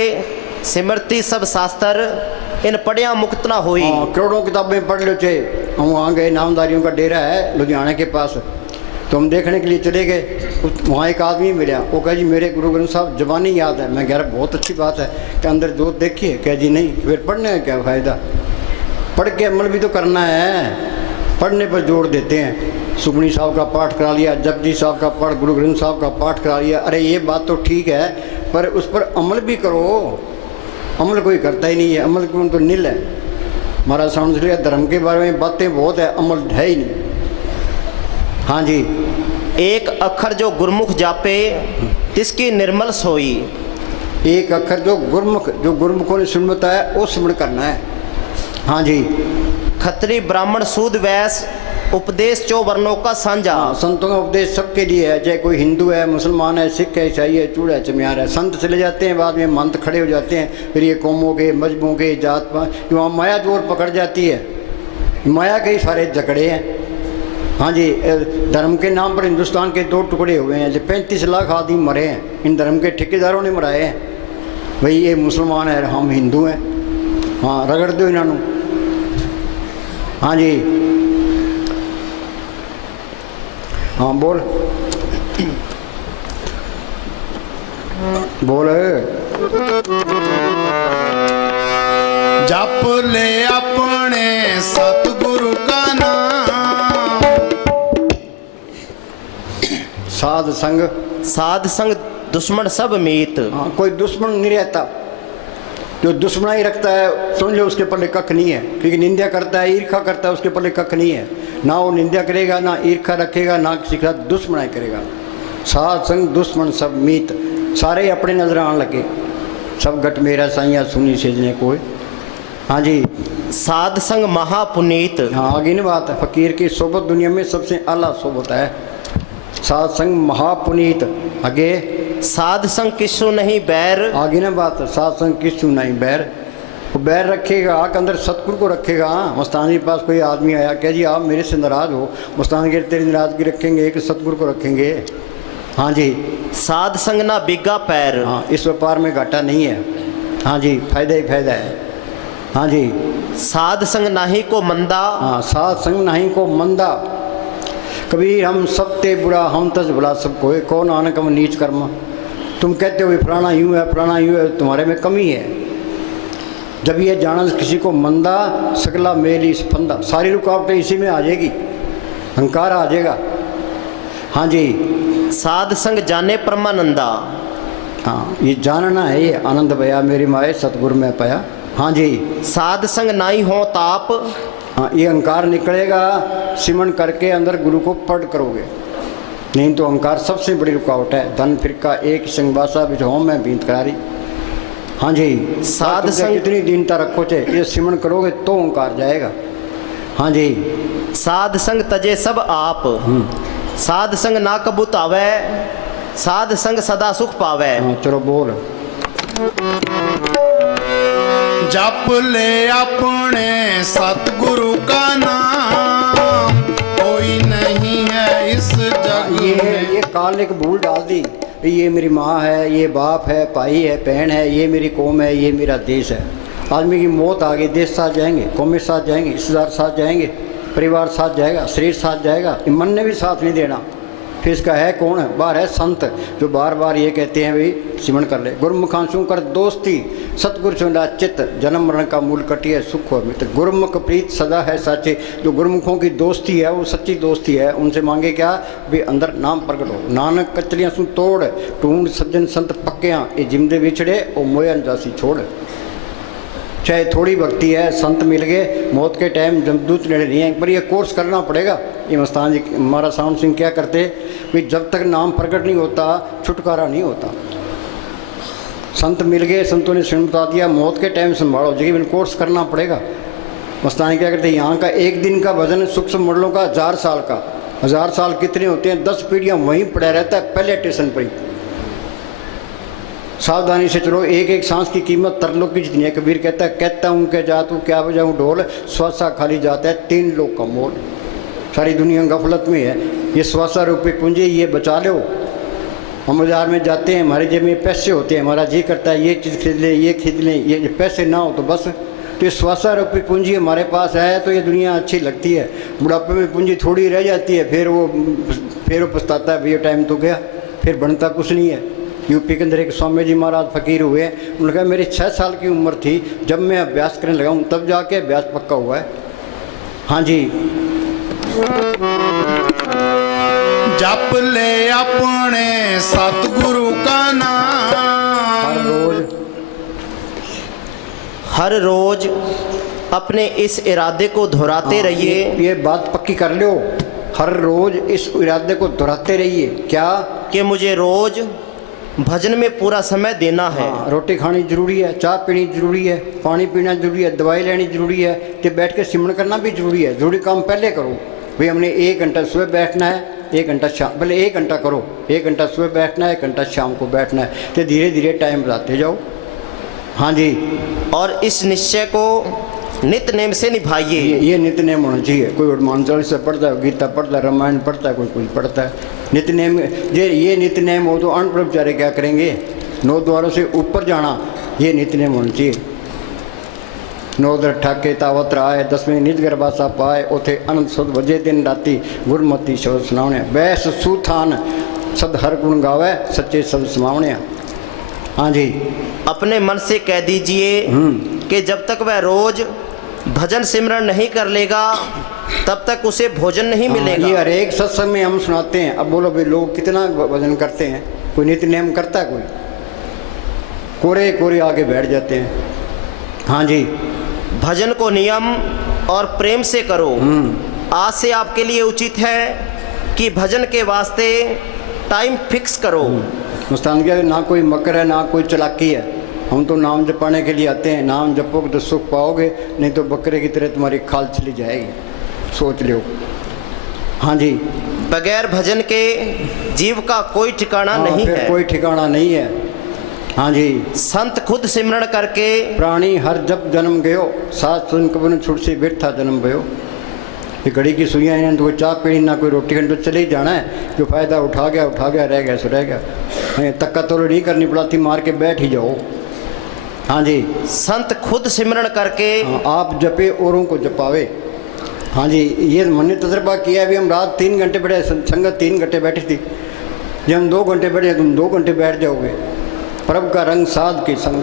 सिमरती सब शास्त्र, इन पढ़िया मुक्त ना होई। हाँ, करोड़ों किताबें पढ़ लो चाहे। हम वहाँ गए, नामदारियों का डेरा है लुधियाना के पास, तो हम देखने के लिए चले गए। वहाँ एक आदमी मिला, वो कहा जी मेरे गुरु ग्रंथ साहब जबानी याद है। मैं कह रहा बहुत अच्छी बात है, कि अंदर जोत देखिए। कह जी नहीं, फिर पढ़ने का क्या फ़ायदा? पढ़ के अमल भी तो करना है, पढ़ने पर जोर देते हैं। सुखमनी साहब का पाठ करा लिया, जपजी साहब का पाठ, गुरु ग्रंथ साहब का पाठ करा लिया। अरे ये बात तो ठीक है, पर उस पर अमल भी करो। अमल कोई करता ही नहीं है, अमल क्यों तो नील है। महाराज समझ लिया, धर्म के बारे में बातें बहुत है, अमल है ही नहीं। हाँ जी, एक अक्षर जो गुरमुख जापे, तिसकी निर्मल सोई। एक अक्षर जो गुरमुखों ने सुन बताया वो सिमरन करना है। हाँ जी, खत्री ब्राह्मण सूद वैश्य, उपदेश चो वर्णों का साझा। हाँ, संतों का उपदेश सबके लिए है, चाहे कोई हिंदू है, मुसलमान है, सिख है, ईसाई है, चूड़ा है, चमियार है। संत चले जाते हैं, बाद में मंत खड़े हो जाते हैं, फिर ये कौमों के, मजहबों के, जात पात, वहाँ माया जोर पकड़ जाती है। माया के ही सारे झगड़े हैं। हाँ जी, धर्म के नाम पर हिंदुस्तान के 2 टुकड़े हुए हैं। जो 35 लाख आदमी मरे हैं, इन धर्म के ठेकेदारों ने मराए हैं। भाई ये मुसलमान है, हम हिंदू हैं। हाँ, रगड़ दो इन्होंने। हाँ जी, हाँ बोल बोल। जप ले अपने सतगुरु का नाम। साध संग, साध संग दुश्मन सब मीत। हाँ, कोई दुश्मन नहीं रहता। जो दुश्मना ही रखता है समझ लो उसके पल्ले कख नहीं है, क्योंकि निंदा करता है, ईर्खा करता है, उसके पल्ले कख नहीं है। ना वो निंदा करेगा, ना ईर्खा रखेगा, ना किसी का दुश्मनाई करेगा। साध संग दुश्मन सब मीत, सारे अपने नजर आने लगे। सब गट मेरा साइया सुनी सेजने कोई। हाँ जी। साध संग महापुनीत। हाँ, आगे नहीं बात है। फकीर की सोबत दुनिया में सबसे आला सोबत है। साध संग महापुनीत। आगे साध संग किसु नहीं बैर। आगे ना बात है। साध संग किसु नहीं बैर। वो बैर रखेगा के अंदर सतगुरु को रखेगा। मस्तान जी के पास कोई आदमी आया, कह जी आप मेरे से नाराज हो, मस्तान जी तेरी नाराजगी रखेंगे कि सतगुरु को रखेंगे। हाँ जी। साध संग ना बिगा पैर। हाँ, इस व्यापार में घाटा नहीं है। हाँ जी, फायदा ही फायदा है। हाँ जी। साध संग नाही को मंदा। हाँ, साध संग नहीं को मंदा। कबीर हम सब ते बुरा हम तज भला सब कोई, कौन नानक हम नीच कर्म। तुम कहते हो फलाना यूँ है फलाना यूँ है, तुम्हारे में कमी है। जब ये जाना किसी को मंदा सकला मेली स्पंदा, सारी रुकावटें इसी में आ जाएगी, अहंकार आ जाएगा। हाँ जी। साध संग जाने परमानंदा। हाँ, ये जानना है, ये आनंद भया मेरी माए सतगुरु में पाया। हाँ जी। साध संग नाई हो ताप। हाँ, ये अहंकार निकलेगा सिमन करके अंदर गुरु को पढ़ करोगे, नहीं तो अहंकार सबसे बड़ी रुकावट है। धन फिरका एक संगवासा बिछो में बीत करारी। हाँ जी। साध संग कितनी दीनता रखो चे, ये सिमन करोगे तो अहंकार जाएगा। हाँ जी। साध संग तजे सब आप। साध संग ना कबूत आवे, साध संग सदा सुख पावे। हाँ, चलो बोल। जप ले अपने सतगुरु का नाम, कोई नहीं है इस जग में। ये काल ने एक भूल डाल दी, ये मेरी माँ है, ये बाप है, भाई है, बहन है, ये मेरी कौम है, ये मेरा देश है। आदमी की मौत आ गई, देश साथ जाएंगे, कौमें साथ जाएंगे, रिश्तेदार साथ जाएंगे, परिवार साथ जाएगा, शरीर साथ जाएगा, मन ने भी साथ नहीं देना। फिर इसका है कौन है? बाहर है संत, जो बार बार ये कहते हैं भाई सिमरण कर ले। गुरुमुखांशु कर दोस्ती, सतगुरु चुना चित्त, जन्म मरण का मूल कटिए सुख हो मित्र। गुरुमुख प्रीत सदा है साचे, जो गुरुमुखों की दोस्ती है वो सच्ची दोस्ती है। उनसे मांगे क्या? भी अंदर नाम प्रकट हो। नानक कचलियाँ सुन तोड़, ढूंढ सज्जन संत पक्कियाँ, ये जिमदे बिछड़े और मोयन जासी छोड़। चाहे थोड़ी भक्ति है, संत मिल गए, मौत के टाइम जमदूत नेड़े नहीं है, पर ये कोर्स करना पड़ेगा। ये मस्तान जी महाराज सावन सिंह क्या करते कि जब तक नाम प्रकट नहीं होता छुटकारा नहीं होता। संत मिल गए, संतों ने स्वयं बता दिया, मौत के टाइम संभालो, लेकिन कोर्स करना पड़ेगा। मस्तान क्या करते हैं, यहाँ का एक दिन का भजन सूक्ष्म मंडलों का 1000 साल का। 1000 साल कितने होते हैं? 10 पीढ़ियाँ वहीं पड़ा रहता है, पहले स्टेशन पर ही। सावधानी से चलो, एक एक सांस की कीमत तरलोक की जितनी है। कबीर कहता हूँ क्या जा तू क्या बजाऊँ ढोल, श्वासा खाली जाता है 3 लोग का मोल। सारी दुनिया गफलत में है। ये श्वासा रूपी पूंजी ये बचा लो। हम बाजार में जाते हैं, हमारे जेब में पैसे होते हैं, हमारा जी करता है ये चीज़ खरीद लें, ये खरीद लें, ये पैसे ना हो तो बस। तो ये श्वासा रूपी पूंजी हमारे पास है तो ये दुनिया अच्छी लगती है। बुढ़ापे में पूंजी थोड़ी रह जाती है, फिर वो पछताता है, भैया टाइम तो गया, फिर बनता कुछ नहीं है। यूपी के अंदर एक स्वामी जी महाराज फकीर हुए, उन्होंने कहा मेरी 6 साल की उम्र थी जब मैं अभ्यास करने लगा हूँ, तब जाके अभ्यास पक्का हुआ है। हाँ जी। जप ले अपने सतगुरु का नाम, हर रोज अपने इस इरादे को दोहराते रहिए। ये बात पक्की कर लो, हर रोज इस इरादे को दोहराते रहिए। क्या? कि मुझे रोज भजन में पूरा समय देना है। रोटी खानी जरूरी है, चाय पीनी जरूरी है, पानी पीना जरूरी है, दवाई लेनी जरूरी है, तो बैठ के सिमरण करना भी जरूरी है। जरूरी काम पहले करो भाई। हमने 1 घंटा सुबह बैठना है, 1 घंटा शाम, पहले 1 घंटा करो, 1 घंटा सुबह बैठना है, 1 घंटा शाम को बैठना है, तो धीरे धीरे टाइम बढ़ाते जाओ। हाँ जी। और इस निश्चय को नित नेम से निभाइए। ये नित नेम होना चाहिए। कोई हनुमान चालीसा पढ़ता है, गीता पढ़ता है, रामायण पढ़ता है, कोई कुछ पढ़ता है। नित नेम ये नित नेम हो तो अन्न ब्रह्मचारी क्या करेंगे? 9 द्वारों से ऊपर जाना, ये नित नेम होना चाहिए। 9 दर ठाके तावत आए, 10वें निज गर्भासा पाए, उथे अनंत सुध वजे दिन राती, गुरमती शब्द सुनावने। बैस सुथान सद हर गुण गावे, सच्चे शब्द समावने। हाँ जी। अपने मन से कह दीजिए कि जब तक वह रोज भजन सिमरन नहीं कर लेगा तब तक उसे भोजन नहीं मिलेगा। ये हर एक सत्संग में हम सुनाते हैं। अब बोलो भाई लोग कितना भजन करते हैं? कोई नित्य नियम करता है? कोई कोरे कोरे आगे बैठ जाते हैं। हाँ जी। भजन को नियम और प्रेम से करो। आज से आपके लिए उचित है कि भजन के वास्ते टाइम फिक्स करो। मुस्तान क्या ना कोई मकर है ना कोई चालाकी है। हम तो नाम जपाने के लिए आते हैं। नाम जपोगे तो सुख पाओगे, नहीं तो बकरे की तरह तुम्हारी खाल चली जाएगी। सोच लो। हाँ जी। बगैर भजन के जीव का कोई ठिकाना नहीं फिर है। कोई ठिकाना नहीं है। हाँ जी। संत खुद सिमरण करके प्राणी हर जब जन्म गयो, सात सुन कबन छुट से बिरथा जन्म भयो। ये घड़ी की सुइयाँ हैं, तो कोई चाय पीनी ना कोई रोटी खानी, तो चले ही जाना है। जो फायदा उठा गया, रह गया सो रह गया। तक्का तो नहीं करनी पड़ती, मार के बैठ ही जाओ। हाँ जी। संत खुद सिमरण करके आप जपे औरों को जपावे। हाँ जी। ये मैंने तजर्बा किया है। अभी हम रात 3 घंटे बैठे, संगत 3 घंटे बैठी थी। जब हम 2 घंटे बैठे, तुम 2 घंटे बैठ जाओगे। प्रभ का रंग साध के संग।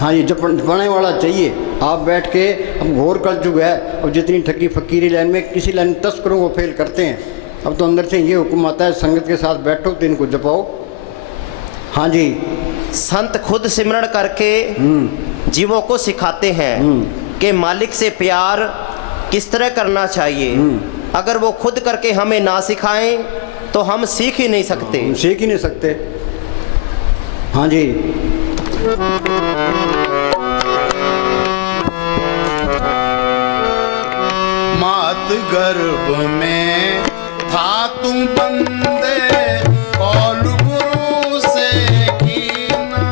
हाँ जी। जपने वाला चाहिए। आप बैठ के, अब घोर कर चुका है। और जितनी ठगी फकीरी लाइन में किसी लाइन तस्करों को फेल करते हैं। अब तो अंदर से ये हुक्म आता है संगत के साथ बैठो तो इनको जपाओ। हाँ जी। संत खुद सिमरण करके जीवों को सिखाते हैं कि मालिक से प्यार किस तरह करना चाहिए। अगर वो खुद करके हमें ना सिखाएं तो हम सीख ही नहीं सकते। सीख ही नहीं सकते। हाँ जी। मात गर्भ में था तू बंदे, कौल गुरु से कीना।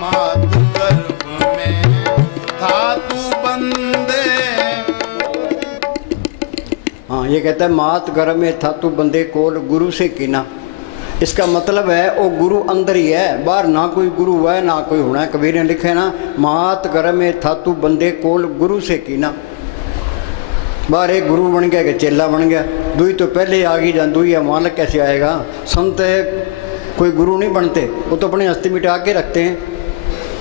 मात गर्भ में था तू बंदे। हाँ, ये कहता है मात गर्भ में था तू बंदे कोल गुरु से कीना। इसका मतलब है वो गुरु अंदर ही है, बाहर ना कोई गुरु है ना कोई होना है। कबीर ने लिखे ना, मात गर्भ में था तू बंदे कोल गुरु से कीना। बाहर एक गुरु बन गया कि चेला बन गया। दुई तो पहले आ गई, जान दुई मालक कैसे आएगा। संत कोई गुरु नहीं बनते, वो तो अपने हस्ती मिटा के रखते हैं।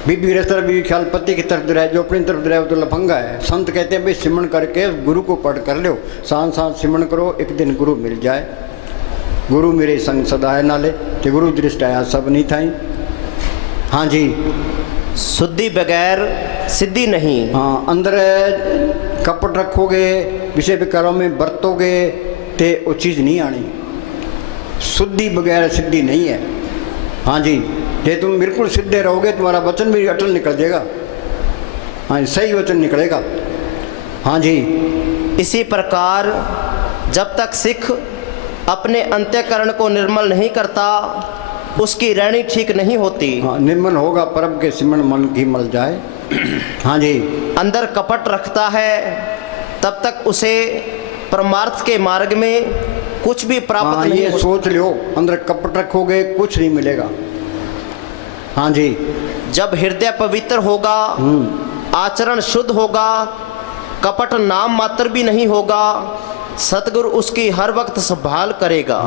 बीबी इस तरफ भी ख्याल पति की तरफ रहे, जो अपनी तरफ रहे वो तो लफंगा है। संत कहते हैं भाई सिमरण करके गुरु को पढ़ कर लो, सांस सांस सिमरण करो, एक दिन गुरु मिल जाए। गुरु मेरे संग सदाए नाले, कि गुरु दृष्ट आया सब नहीं थाई। हाँ जी। शुद्धि बगैर सिद्धि नहीं। हाँ, अंदर कपट रखोगे, विषय विकारों में बरतोगे तो वो चीज़ नहीं आनी। शुद्धि बगैर सिद्धि नहीं है। हाँ जी। ये तुम बिल्कुल सीधे रहोगे, तुम्हारा वचन भी अटल निकल जाएगा। हाँ, सही वचन निकलेगा। हाँ जी। इसी प्रकार जब तक सिख अपने अंत्यकरण को निर्मल नहीं करता उसकी रहनी ठीक नहीं होती। हाँ, निर्मल होगा परम के सिमरण मन की मल जाए। हाँ जी। अंदर कपट रखता है तब तक उसे परमार्थ के मार्ग में कुछ भी प्राप्त नहीं ये होता। सोच लो, अंदर कपट रखोगे कुछ नहीं मिलेगा। हाँ जी। जब हृदय पवित्र होगा, आचरण शुद्ध होगा, कपट नाम मात्र भी नहीं होगा, सतगुरु उसकी हर वक्त संभाल करेगा।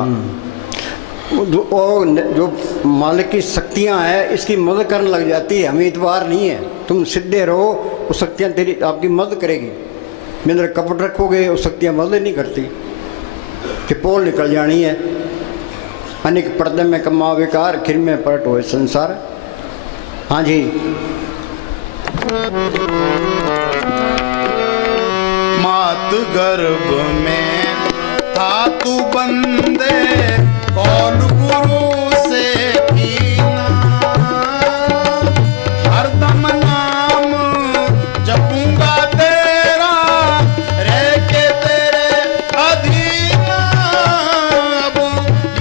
जो मालिक की शक्तियाँ हैं इसकी मदद करने लग जाती है। हमें इतबार नहीं है, तुम सीधे रहो, वो शक्तियाँ तेरी आपकी मदद करेगी। मेरे कपट रखोगे वो शक्तियाँ मदद नहीं करती, कि पोल निकल जानी है। अनेक पर्दे में कमा विकार, खिर में पलट हुए संसार। हाँ जी। मात गर्भ में था तू बंदे, कौल गुरु से कीना। हरदम नाम जपूंगा तेरा, रह के तेरे अधीन। अब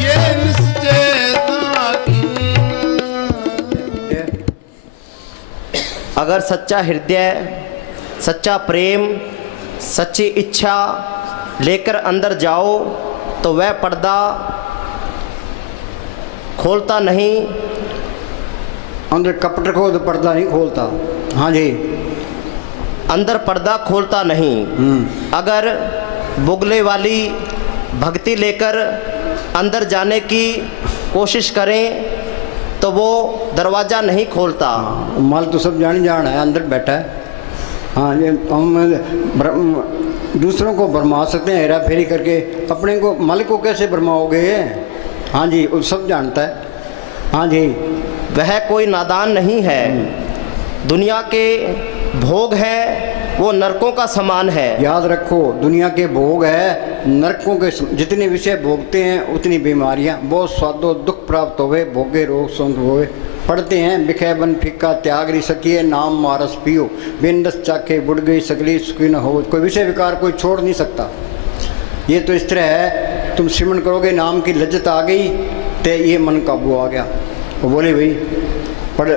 ये निश्चय था कीना। अगर सच्चा हृदय, सच्चा प्रेम, सच्ची इच्छा लेकर अंदर जाओ तो वह पर्दा खोलता नहीं। अंदर कपट रखो तो पर्दा नहीं खोलता। हाँ जी। अंदर पर्दा खोलता नहीं। अगर बुगले वाली भक्ति लेकर अंदर जाने की कोशिश करें तो वो दरवाज़ा नहीं खोलता। माल तो सब जान है, अंदर बैठा है। हाँ, ये हम दूसरों को भरमा सकते हैं हेरा फेरी करके, अपने को मालिक को कैसे भरमाओगे? हाँ जी, वो सब जानता है। हाँ जी, वह कोई नादान नहीं है। दुनिया के भोग है वो नरकों का समान है। याद रखो, दुनिया के भोग है नरकों के जितने विषय भोगते हैं उतनी बीमारियां, बहुत स्वादो दुख प्राप्त होवे, भोगे रोग संग होवे। पढ़ते हैं बिखे बन फिक्का त्याग री सकिए, नाम मारस पियो बिन रस चाखे बुढ़ गई सगली सुखी न हो। कोई विषय विकार कोई छोड़ नहीं सकता। ये तो इस तरह है, तुम सिमरन करोगे, नाम की लज्जत आ गई तो ये मन काबू आ गया। वो बोले भाई पढ़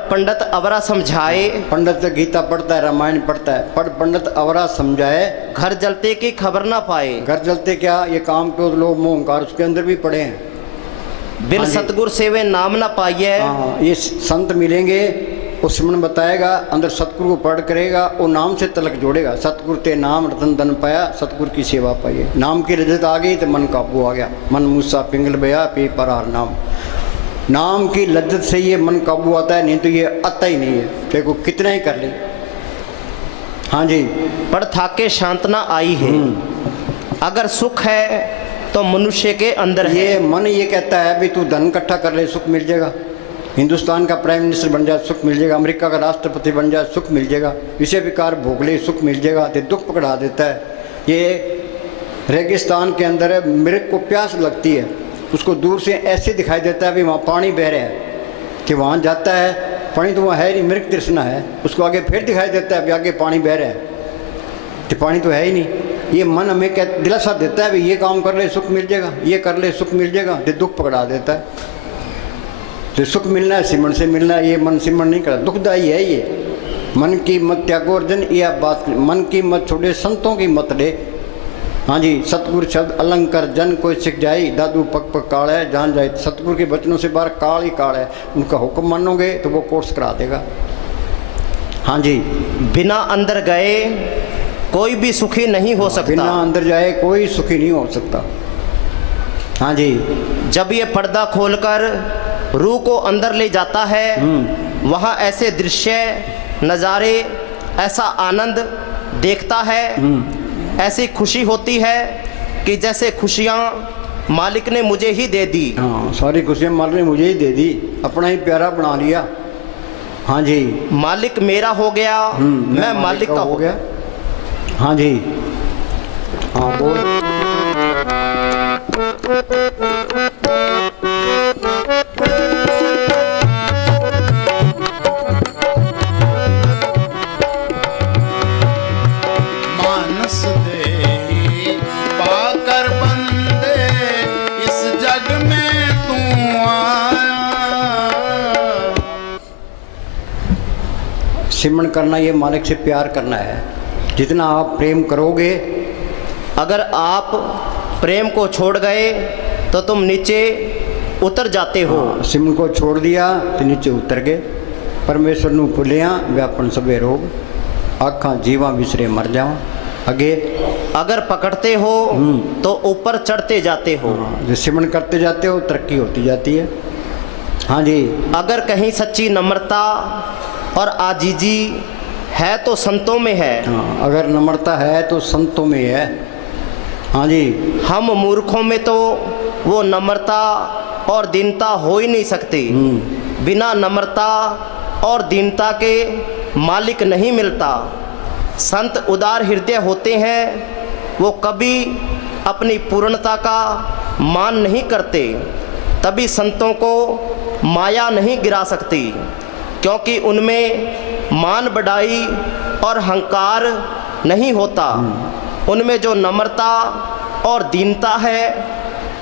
पंडित अवरा समझाए, पंडित गीता पढ़ता है, रामायण पढ़ता है, पढ़ पंडित अवरा समझाए, घर जलते की खबर ना पाए। घर जलते क्या, ये काम क्रोध लोभ मोह अहंकार उसके अंदर भी पड़े हैं। बिन हाँ जी। सतगुर सेवे नाम ना पाइए। हाँ, ये संत मिलेंगे, वो सिमरन बताएगा, अंदर सतगुरु को पढ़ करेगा, वो नाम से तलक जोड़ेगा। सतगुरु ते नाम रतन धन पाया, सतगुरु की सेवा पाइए। नाम की रजत आ गई तो मन काबू आ गया। मन मूसा पिंगल बया पी परार नाम। नाम की लज्जत से ये मन काबू आता है, नहीं तो ये आता ही नहीं है, देखो कितना ही कर ले। हाँ जी, पर थाके शांतना आई है। अगर सुख है तो मनुष्य के अंदर है। ये मन ये कहता है भी तू धन इकट्ठा कर ले, सुख मिल जाएगा। हिंदुस्तान का प्राइम मिनिस्टर बन जाए, सुख मिल जाएगा। अमेरिका का राष्ट्रपति बन जाए, सुख मिल जाएगा। विषय विकार भोग ले, सुख मिल जाएगा। तो दुख पकड़ा देता है। ये रेगिस्तान के अंदर मृग को प्यास लगती है, उसको दूर से ऐसे दिखाई देता है भी वहाँ पानी बह रहा है, कि वहाँ जाता है पानी तो वहाँ है नहीं, मृग तृष्णा है। उसको आगे फिर दिखाई देता है भी आगे पानी बह रहा है, तो पानी तो है ही नहीं। ये मन हमें दिलासा देता है भी ये काम कर ले सुख मिल जाएगा, ये कर ले सुख मिल जाएगा, तो दुख पकड़ा देता है। तो सुख मिलना है सिमरन से मिलना है, ये मन सिमरन नहीं करता, दुखदायी है ये। मन की मत त्यागो अर्जन, यह बात मन की मत छोड़े, संतों की मत ले। हाँ जी, सतगुरु शब्द अलंकार जन कोई सिख जाए, दादू पक पक काल है जान जाए। सतगुरु के बचनों से बाहर काल ही काल है। उनका हुक्म मानोगे तो वो कोर्स करा देगा। हाँ जी, बिना अंदर गए कोई भी सुखी नहीं हो सकता। बिना अंदर जाए कोई सुखी नहीं हो सकता। हाँ जी, जब ये पर्दा खोलकर रूह को अंदर ले जाता है, वहाँ ऐसे दृश्य नज़ारे, ऐसा आनंद देखता है, ऐसी खुशी होती है कि जैसे खुशियाँ मालिक ने मुझे ही दे दी। हाँ, सारी खुशियाँ मालिक ने मुझे ही दे दी, अपना ही प्यारा बना लिया। हाँ जी, मालिक मेरा हो गया, मैं मालिक का हो गया। हाँ जी, हाँ बोल। मानस दे पाकर बंदे, इस जग में तू आया। सिमरन करना ये मालिक से प्यार करना है। जितना आप प्रेम करोगे, अगर आप प्रेम को छोड़ गए तो तुम नीचे उतर जाते हो। सिमरन को छोड़ दिया तो नीचे उतर गए। परमेश्वर नू भुलिया व्यापन सबे रोग, आखा जीवा विसरे मर जावा। आगे अगर पकड़ते हो तो ऊपर चढ़ते जाते हो। जो सिमरन करते जाते हो तरक्की होती जाती है। हाँ जी, अगर कहीं सच्ची नम्रता और आजीजी है तो संतों में है। हाँ, अगर नम्रता है तो संतों में है। हाँ जी, हम मूर्खों में तो वो नम्रता और दीनता हो ही नहीं सकती। बिना नम्रता और दीनता के मालिक नहीं मिलता। संत उदार हृदय होते हैं, वो कभी अपनी पूर्णता का मान नहीं करते। तभी संतों को माया नहीं गिरा सकती, क्योंकि उनमें मान बढ़ाई और अहंकार नहीं होता। उनमें जो नम्रता और दीनता है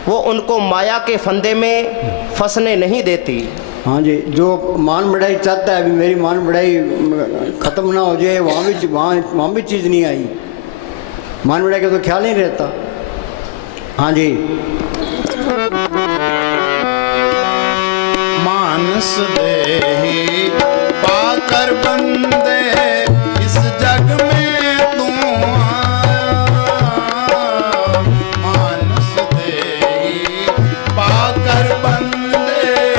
वो उनको माया के फंदे में फंसने नहीं देती। हाँ जी, जो मान बढ़ाई चाहता है, अभी मेरी मान बढ़ाई ख़त्म ना हो जाए, वहाँ भी चीज़ नहीं आई। मान बढ़ाई का तो ख्याल नहीं रहता। हाँ जी, मानस दे पाकर बंदे, इस जग में तू आया। मानस दे पाकर बंदे,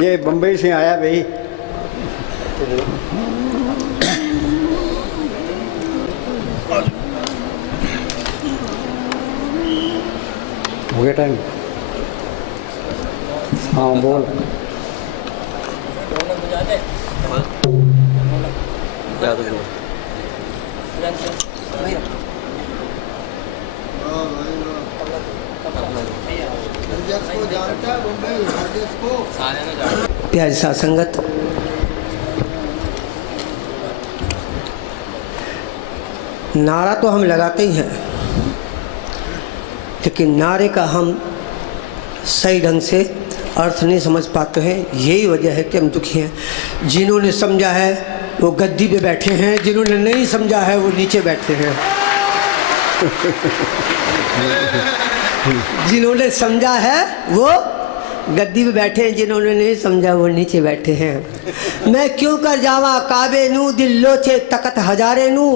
ये बम्बई से आया भाई। हो गया टाइम? हाँ बोल। प्यारी साथ संगत, नारा तो हम लगाते ही हैं, लेकिन नारे का हम सही ढंग से अर्थ नहीं समझ पाते हैं। यही वजह है कि हम दुखी हैं। जिन्होंने समझा है वो गद्दी पे बैठे हैं, जिन्होंने नहीं समझा है वो नीचे बैठे हैं। जिन्होंने समझा है वो गद्दी पे बैठे हैं, जिन्होंने नहीं समझा वो नीचे बैठे हैं। मैं क्यों कर जावा काबे नू, दिल लोचे तकत हजारे नू।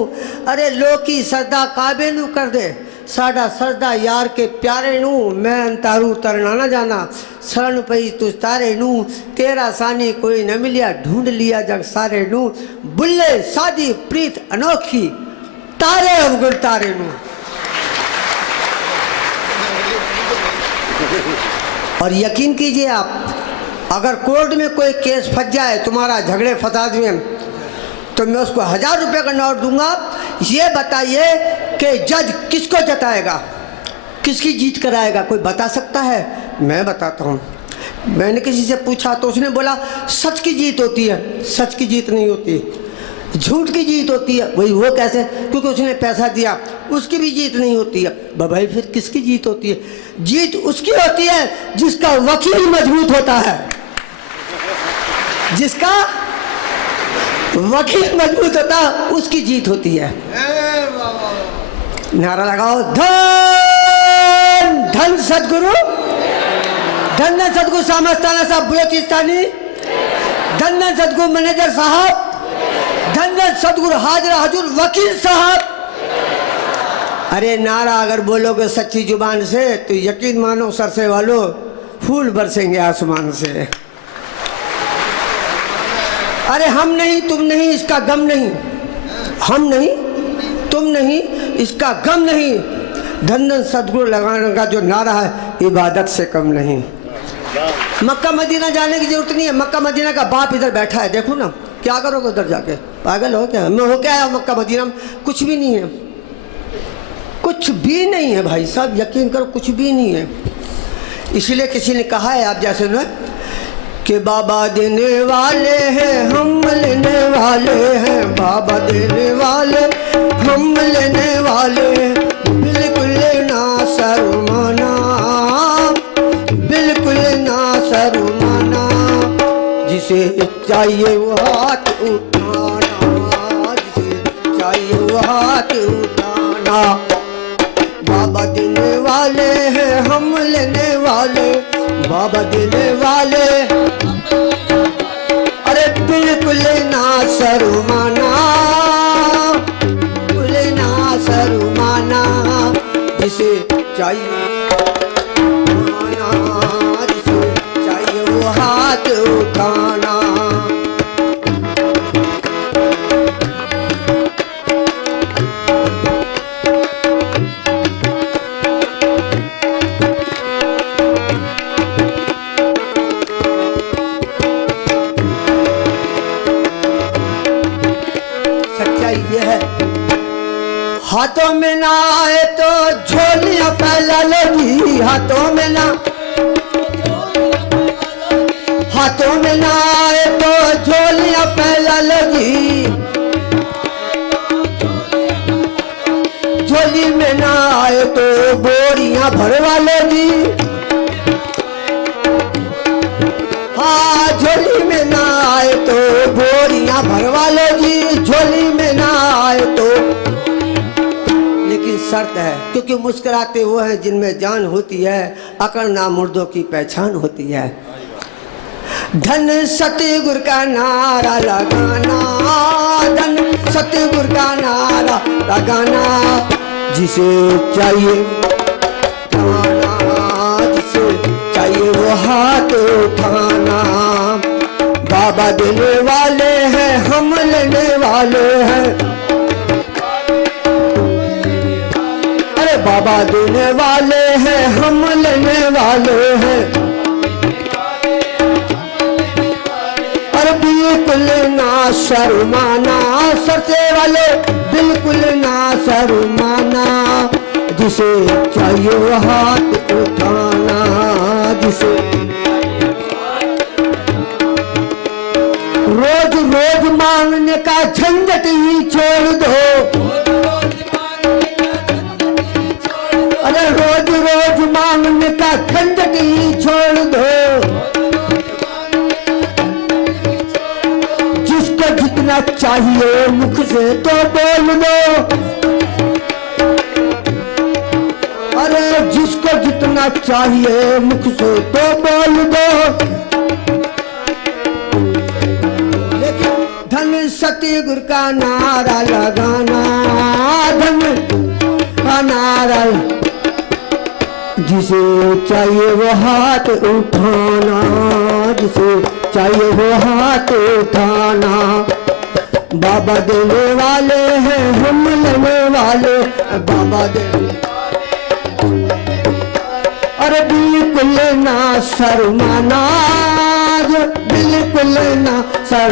अरे लो की सरदा काबे नू कर दे, साडा सरदा यार के प्यारे नू। मैं अंतारू तरना ना जाना, शरण पई तुझ तारे नू। तेरा सानी कोई न मिलिया, ढूंढ लिया जग सारे नू। बुल्ले सादी प्रीत अनोखी, तारे अवगुण तारे नू। और यकीन कीजिए आप, अगर कोर्ट में कोई केस फंस जाए तुम्हारा झगड़े फसाद में, तो मैं उसको 1000 रुपये का नोट दूंगा। ये बताइए कि जज किसको जताएगा, किसकी जीत कराएगा? कोई बता सकता है? मैं बताता हूँ। मैंने किसी से पूछा तो उसने बोला सच की जीत होती है। सच की जीत नहीं होती, झूठ की जीत होती है। वही वो कैसे? क्योंकि उसने पैसा दिया, उसकी भी जीत नहीं होती है। भाई फिर किसकी जीत होती है? जीत उसकी होती है जिसका वकील मजबूत होता है। जिसका वकील मजबूत होता है उसकी जीत होती है। नारा लगाओ, धन धन सदगुरु, धन धन सदगुरु सामस्ताना साहब बलोचिस्तानी, धन धन सदगुरु मैनेजर साहब, धन धन सदगुरु हाजरा हजूर वकील साहब। अरे नारा अगर बोलोगे सच्ची जुबान से तो यकीन मानो सरसे वालों फूल बरसेंगे आसमान से। अरे हम नहीं तुम नहीं इसका गम नहीं, हम नहीं तुम नहीं इसका गम नहीं। धन धन सदगुरु लगाने का जो नारा है इबादत से कम नहीं। मक्का मदीना जाने की जरूरत नहीं है। मक्का मदीना का बाप इधर बैठा है, देखो ना। क्या करोगे उधर जाके? पागल हो क्या? मैं हो क्या आया मक्का मदीना में? कुछ भी नहीं है, कुछ भी नहीं है भाई साहब, यकीन करो कुछ भी नहीं है। इसलिए किसी ने कहा है आप जैसे ना कि बाबा देने वाले हैं हम लेने वाले हैं, बाबा देने वाले हम लेने वाले, बिल्कुल ना शर्माना, बिल्कुल ना शर्माना। जिसे चाहिए वो हाथ उठाना, जिसे चाहिए वो हाथ उठाना। बाबा देने वाले हैं हम लेने वाले, बाबा देने वाले, अरे बिल्कुल ना शर्माना, बिल्कुल ना शर्माना। जिसे चाहिए जिसे चाहिए वो हाथ उठाना। हाथों में ना आए तो झोलियां फैला लोगी, हाथों में ना, हाथों में ना आए तो झोलियां फैला लोगी, झोली में ना आए तो बोरियां भरवा लोगी। हाँ झोली में ना आए तो बोरियां भरवा लोगी, झोली में ना आए तो। शर्त है, क्योंकि मुस्कुराते वो हैं जिनमें जान होती है, अकड़ना मुर्दों की पहचान होती है। धन सतगुरु का नारा लगाना, धन सतगुरु का नारा लगाना। जिसे चाहिए उठाना, जिसे चाहिए वो हाथ उठाना। बाबा देने वाले हैं, हम लेने वाले हैं। अरे बाबा देने वाले हैं, हम लेने वाले हैं। अरे बिल्कुल ना शर्माना, सरसे वाले बिल्कुल ना शर्माना। जिसे चाहिए वो हाथ उठाना, जिसे रोज रोज मांगने का झंझट ही छोड़ दो। अरे रोज रोज मांगने का झंझट ही छोड़ दो। जिसको जितना चाहिए मुख से तो बोल दो। अरे जिसको जितना चाहिए मुख से तो बोल दो। लेकिन धन सतगुरु का नारा लगाना, धन का नारा, जिसे चाहिए वो हाथ उठाना, जिसे चाहिए वो हाथ उठाना। बाबा देने वाले हैं, हम लेने वाले। बाबा देने, अरे बिल्कुल ना शर्माना, बिल्कुल ना शर,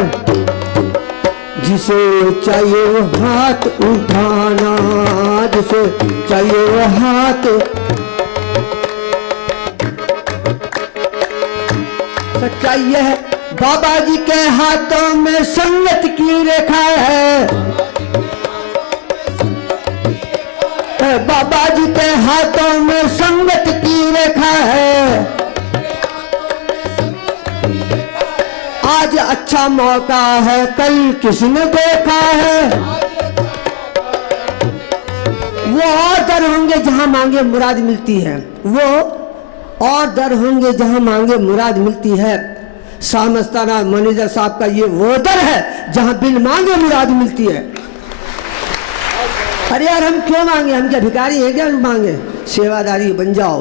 जिसे चाहिए वो हाथ उठाना, जिसे चाहिए वो हाथ। सच्चाई यह है, बाबा जी के हाथों में संगत की रेखा है। बाबा जी के हाथों में संगत की रेखा है। आज अच्छा मौका है, कल किसने देखा है। वो और दर होंगे जहां मांगे मुराद मिलती है, वो और दर होंगे जहां मांगे मुराद मिलती है। सामस्ताना मैनेजर साहब का ये वो दर है जहां बिन मांगे मुराद मिलती है। अरे यार हम क्यों मांगे, हम क्या भिखारी हैं क्या मांगे? सेवादारी बन जाओ।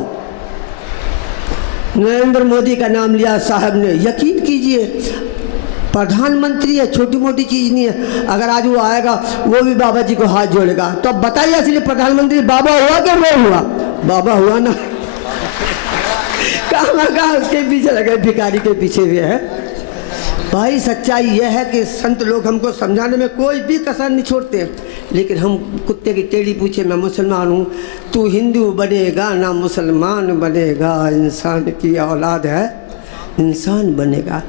नरेंद्र मोदी का नाम लिया साहब ने, यकीन कीजिए प्रधानमंत्री है, छोटी मोटी चीज नहीं है। अगर आज वो आएगा वो भी बाबा जी को हाथ जोड़ेगा, तो अब बताइए असली प्रधानमंत्री बाबा हुआ क्या वो हुआ? बाबा हुआ ना। कहाँ उसके पीछे लगे, भिखारी के पीछे भी है। भाई सच्चाई यह है कि संत लोग हमको समझाने में कोई भी कसर नहीं छोड़ते, लेकिन हम कुत्ते की टेढ़ी पूछे मैं मुसलमान हूँ, तू हिंदू बनेगा ना मुसलमान बनेगा, इंसान की औलाद है इंसान बनेगा।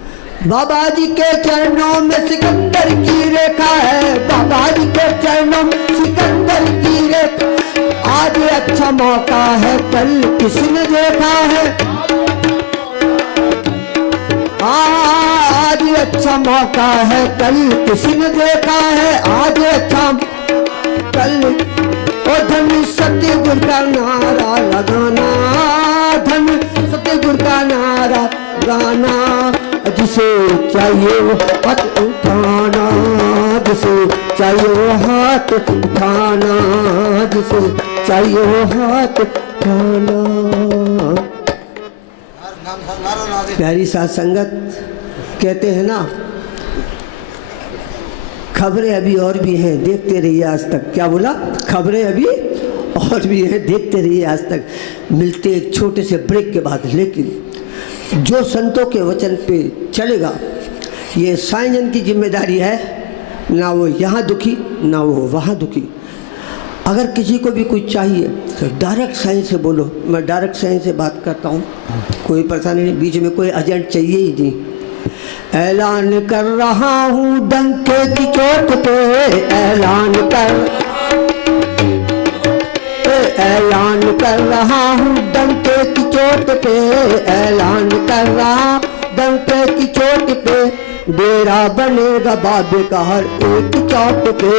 बाबा जी के चरणों में सिकंदर की रेखा है, बाबा जी के चरणों में सिकंदर की रेखा। आज अच्छा मौका है, कल किसने देखा है। आज अच्छा मौका है, कल किसने देखा है। आज अच्छा कल, ओ धन सतगुरु का नारा लगाना, धन सतगुरु का नारा गाना। जिसे चाहिए वो हाथ उठाना, जिसे चाहिए वो हाथ उठाना, जिसे चाहिए वो हाथ उठाना। प्यारी साथ संगत, कहते हैं ना खबरें अभी और भी हैं, देखते रहिए आज तक। क्या बोला? खबरें अभी और भी हैं, देखते रहिए आज तक। मिलते एक छोटे से ब्रेक के बाद। लेकिन जो संतों के वचन पे चलेगा, ये साईं की जिम्मेदारी है, ना वो यहाँ दुखी ना वो वहाँ दुखी। अगर किसी को भी कुछ चाहिए तो डायरेक्ट साईं से बोलो। मैं डायरेक्ट साईं से बात करता हूँ, कोई परेशानी नहीं, बीच में कोई एजेंट चाहिए ही नहीं। ऐलान कर रहा हूँ डंके की चोट पे, ऐलान कर रहा हूँ डंके की चोट पे, ऐलान कर रहा डंके की चोट पे। डेरा बनेगा बाबे का हर एक चौक पे।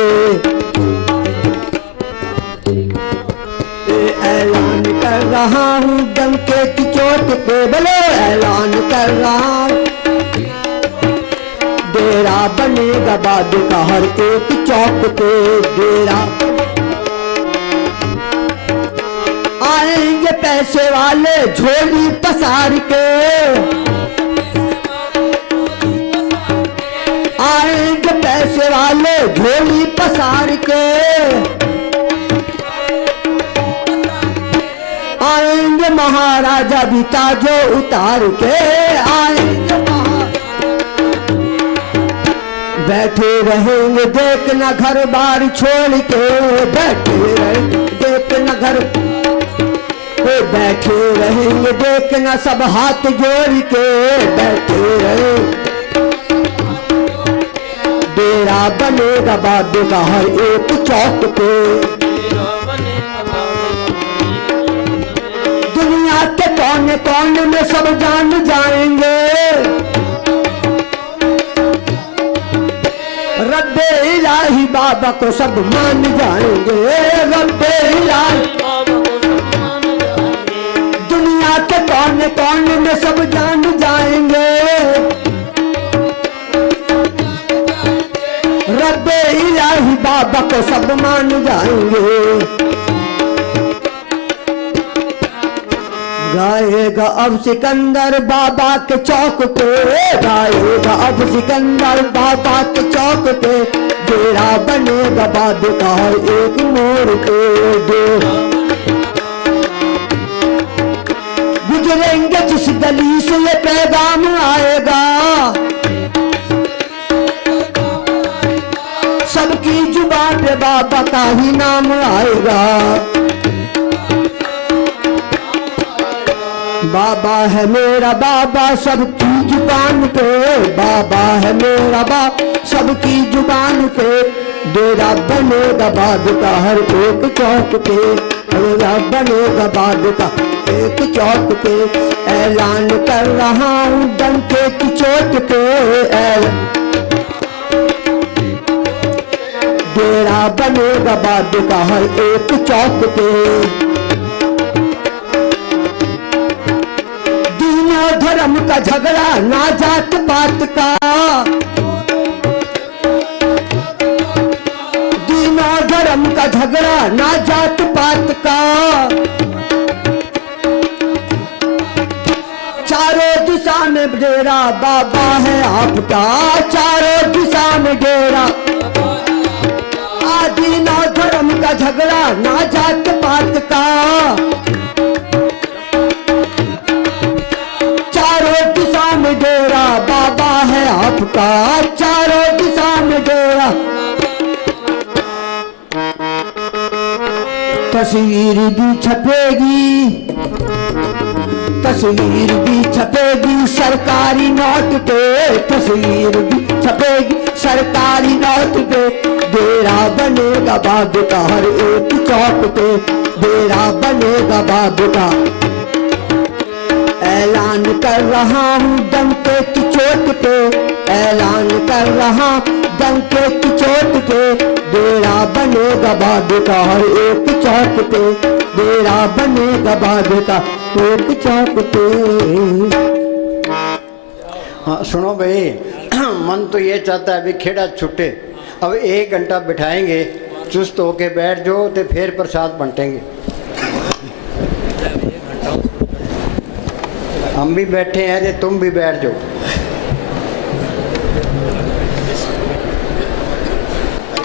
ऐलान कर रहा हूँ डंके की चोट पे, बोलो ऐलान कर रहा हूँ। डेरा बनेगा बाबे का हर एक चौक पे, डेरा। आएंगे पैसे वाले झोली पसार के, उतार के आएंगे महाराजा भी ताजो उतार के आएंगे बैठे रहेंगे देखना घर बार छोड़ के बैठे रहेंगे देखना घर बैठे रहेंगे देखना सब हाथ जोड़ के बैठे रहे डेरा बनेगा बाबे का हर एक चौक पे दुनिया के कोने कोने में सब जान जाएंगे रब्बे इलाही बाबा को सब मान जाएंगे रब्बे इलाही दुनिया के कोने कोने में सब जान जाएंगे रब्बे इलाही बाबा को सब मान जाएंगे गाएगा अब सिकंदर बाबा के चौक पे गाएगा अब सिकंदर बाबा के चौक पे डेरा बनेगा बाबे का हर एक मोड़ पे गुजरेंगे जिस गली से ये पैगाम आएगा सबकी जुबान पे बाबा का ही नाम आएगा बाबा है मेरा बाबा सबकी जुबान पे बाबा है मेरा बाबा सबकी जुबान पे डेरा बनेगा बाबे का हर एक चौक पे डेरा बनेगा बाबे का एक चौक पे ऐलान कर रहा हूँ डंके की चोट पे डेरा बनेगा बाबे का हर एक चौक पे धर्म का झगड़ा ना जात पात का दीना धर्म का झगड़ा ना जात पात का चारों दिशा में डेरा बाबा है आपका चारों दिशा में डेरा दीना धर्म का झगड़ा ना जात पात का डेरा बाबा है आपका चारों दिशा में डेरा तस्वीर भी छपेगी तस्वीर भी छपेगी सरकारी नोट पे तस्वीर भी छपेगी सरकारी नोट पे डेरा बनेगा बाबे का हर एक चौक पे डेरा बनेगा बाबे का ऐलान कर रहा हूँ डंके की चोट पे ऐलान कर रहा डंके की चोट पे डेरा बनेगा बाबे का हर एक चौक पे डेरा बनेगा बाबे का एक चौक पे। हाँ सुनो भाई मन तो ये चाहता है अभी खेड़ा छुट्टे अब 1 घंटा बिठाएंगे चुस्त होके बैठ जाओ तो फिर प्रसाद बंटेंगे हम भी बैठे हैं तो तुम भी बैठ जाओ।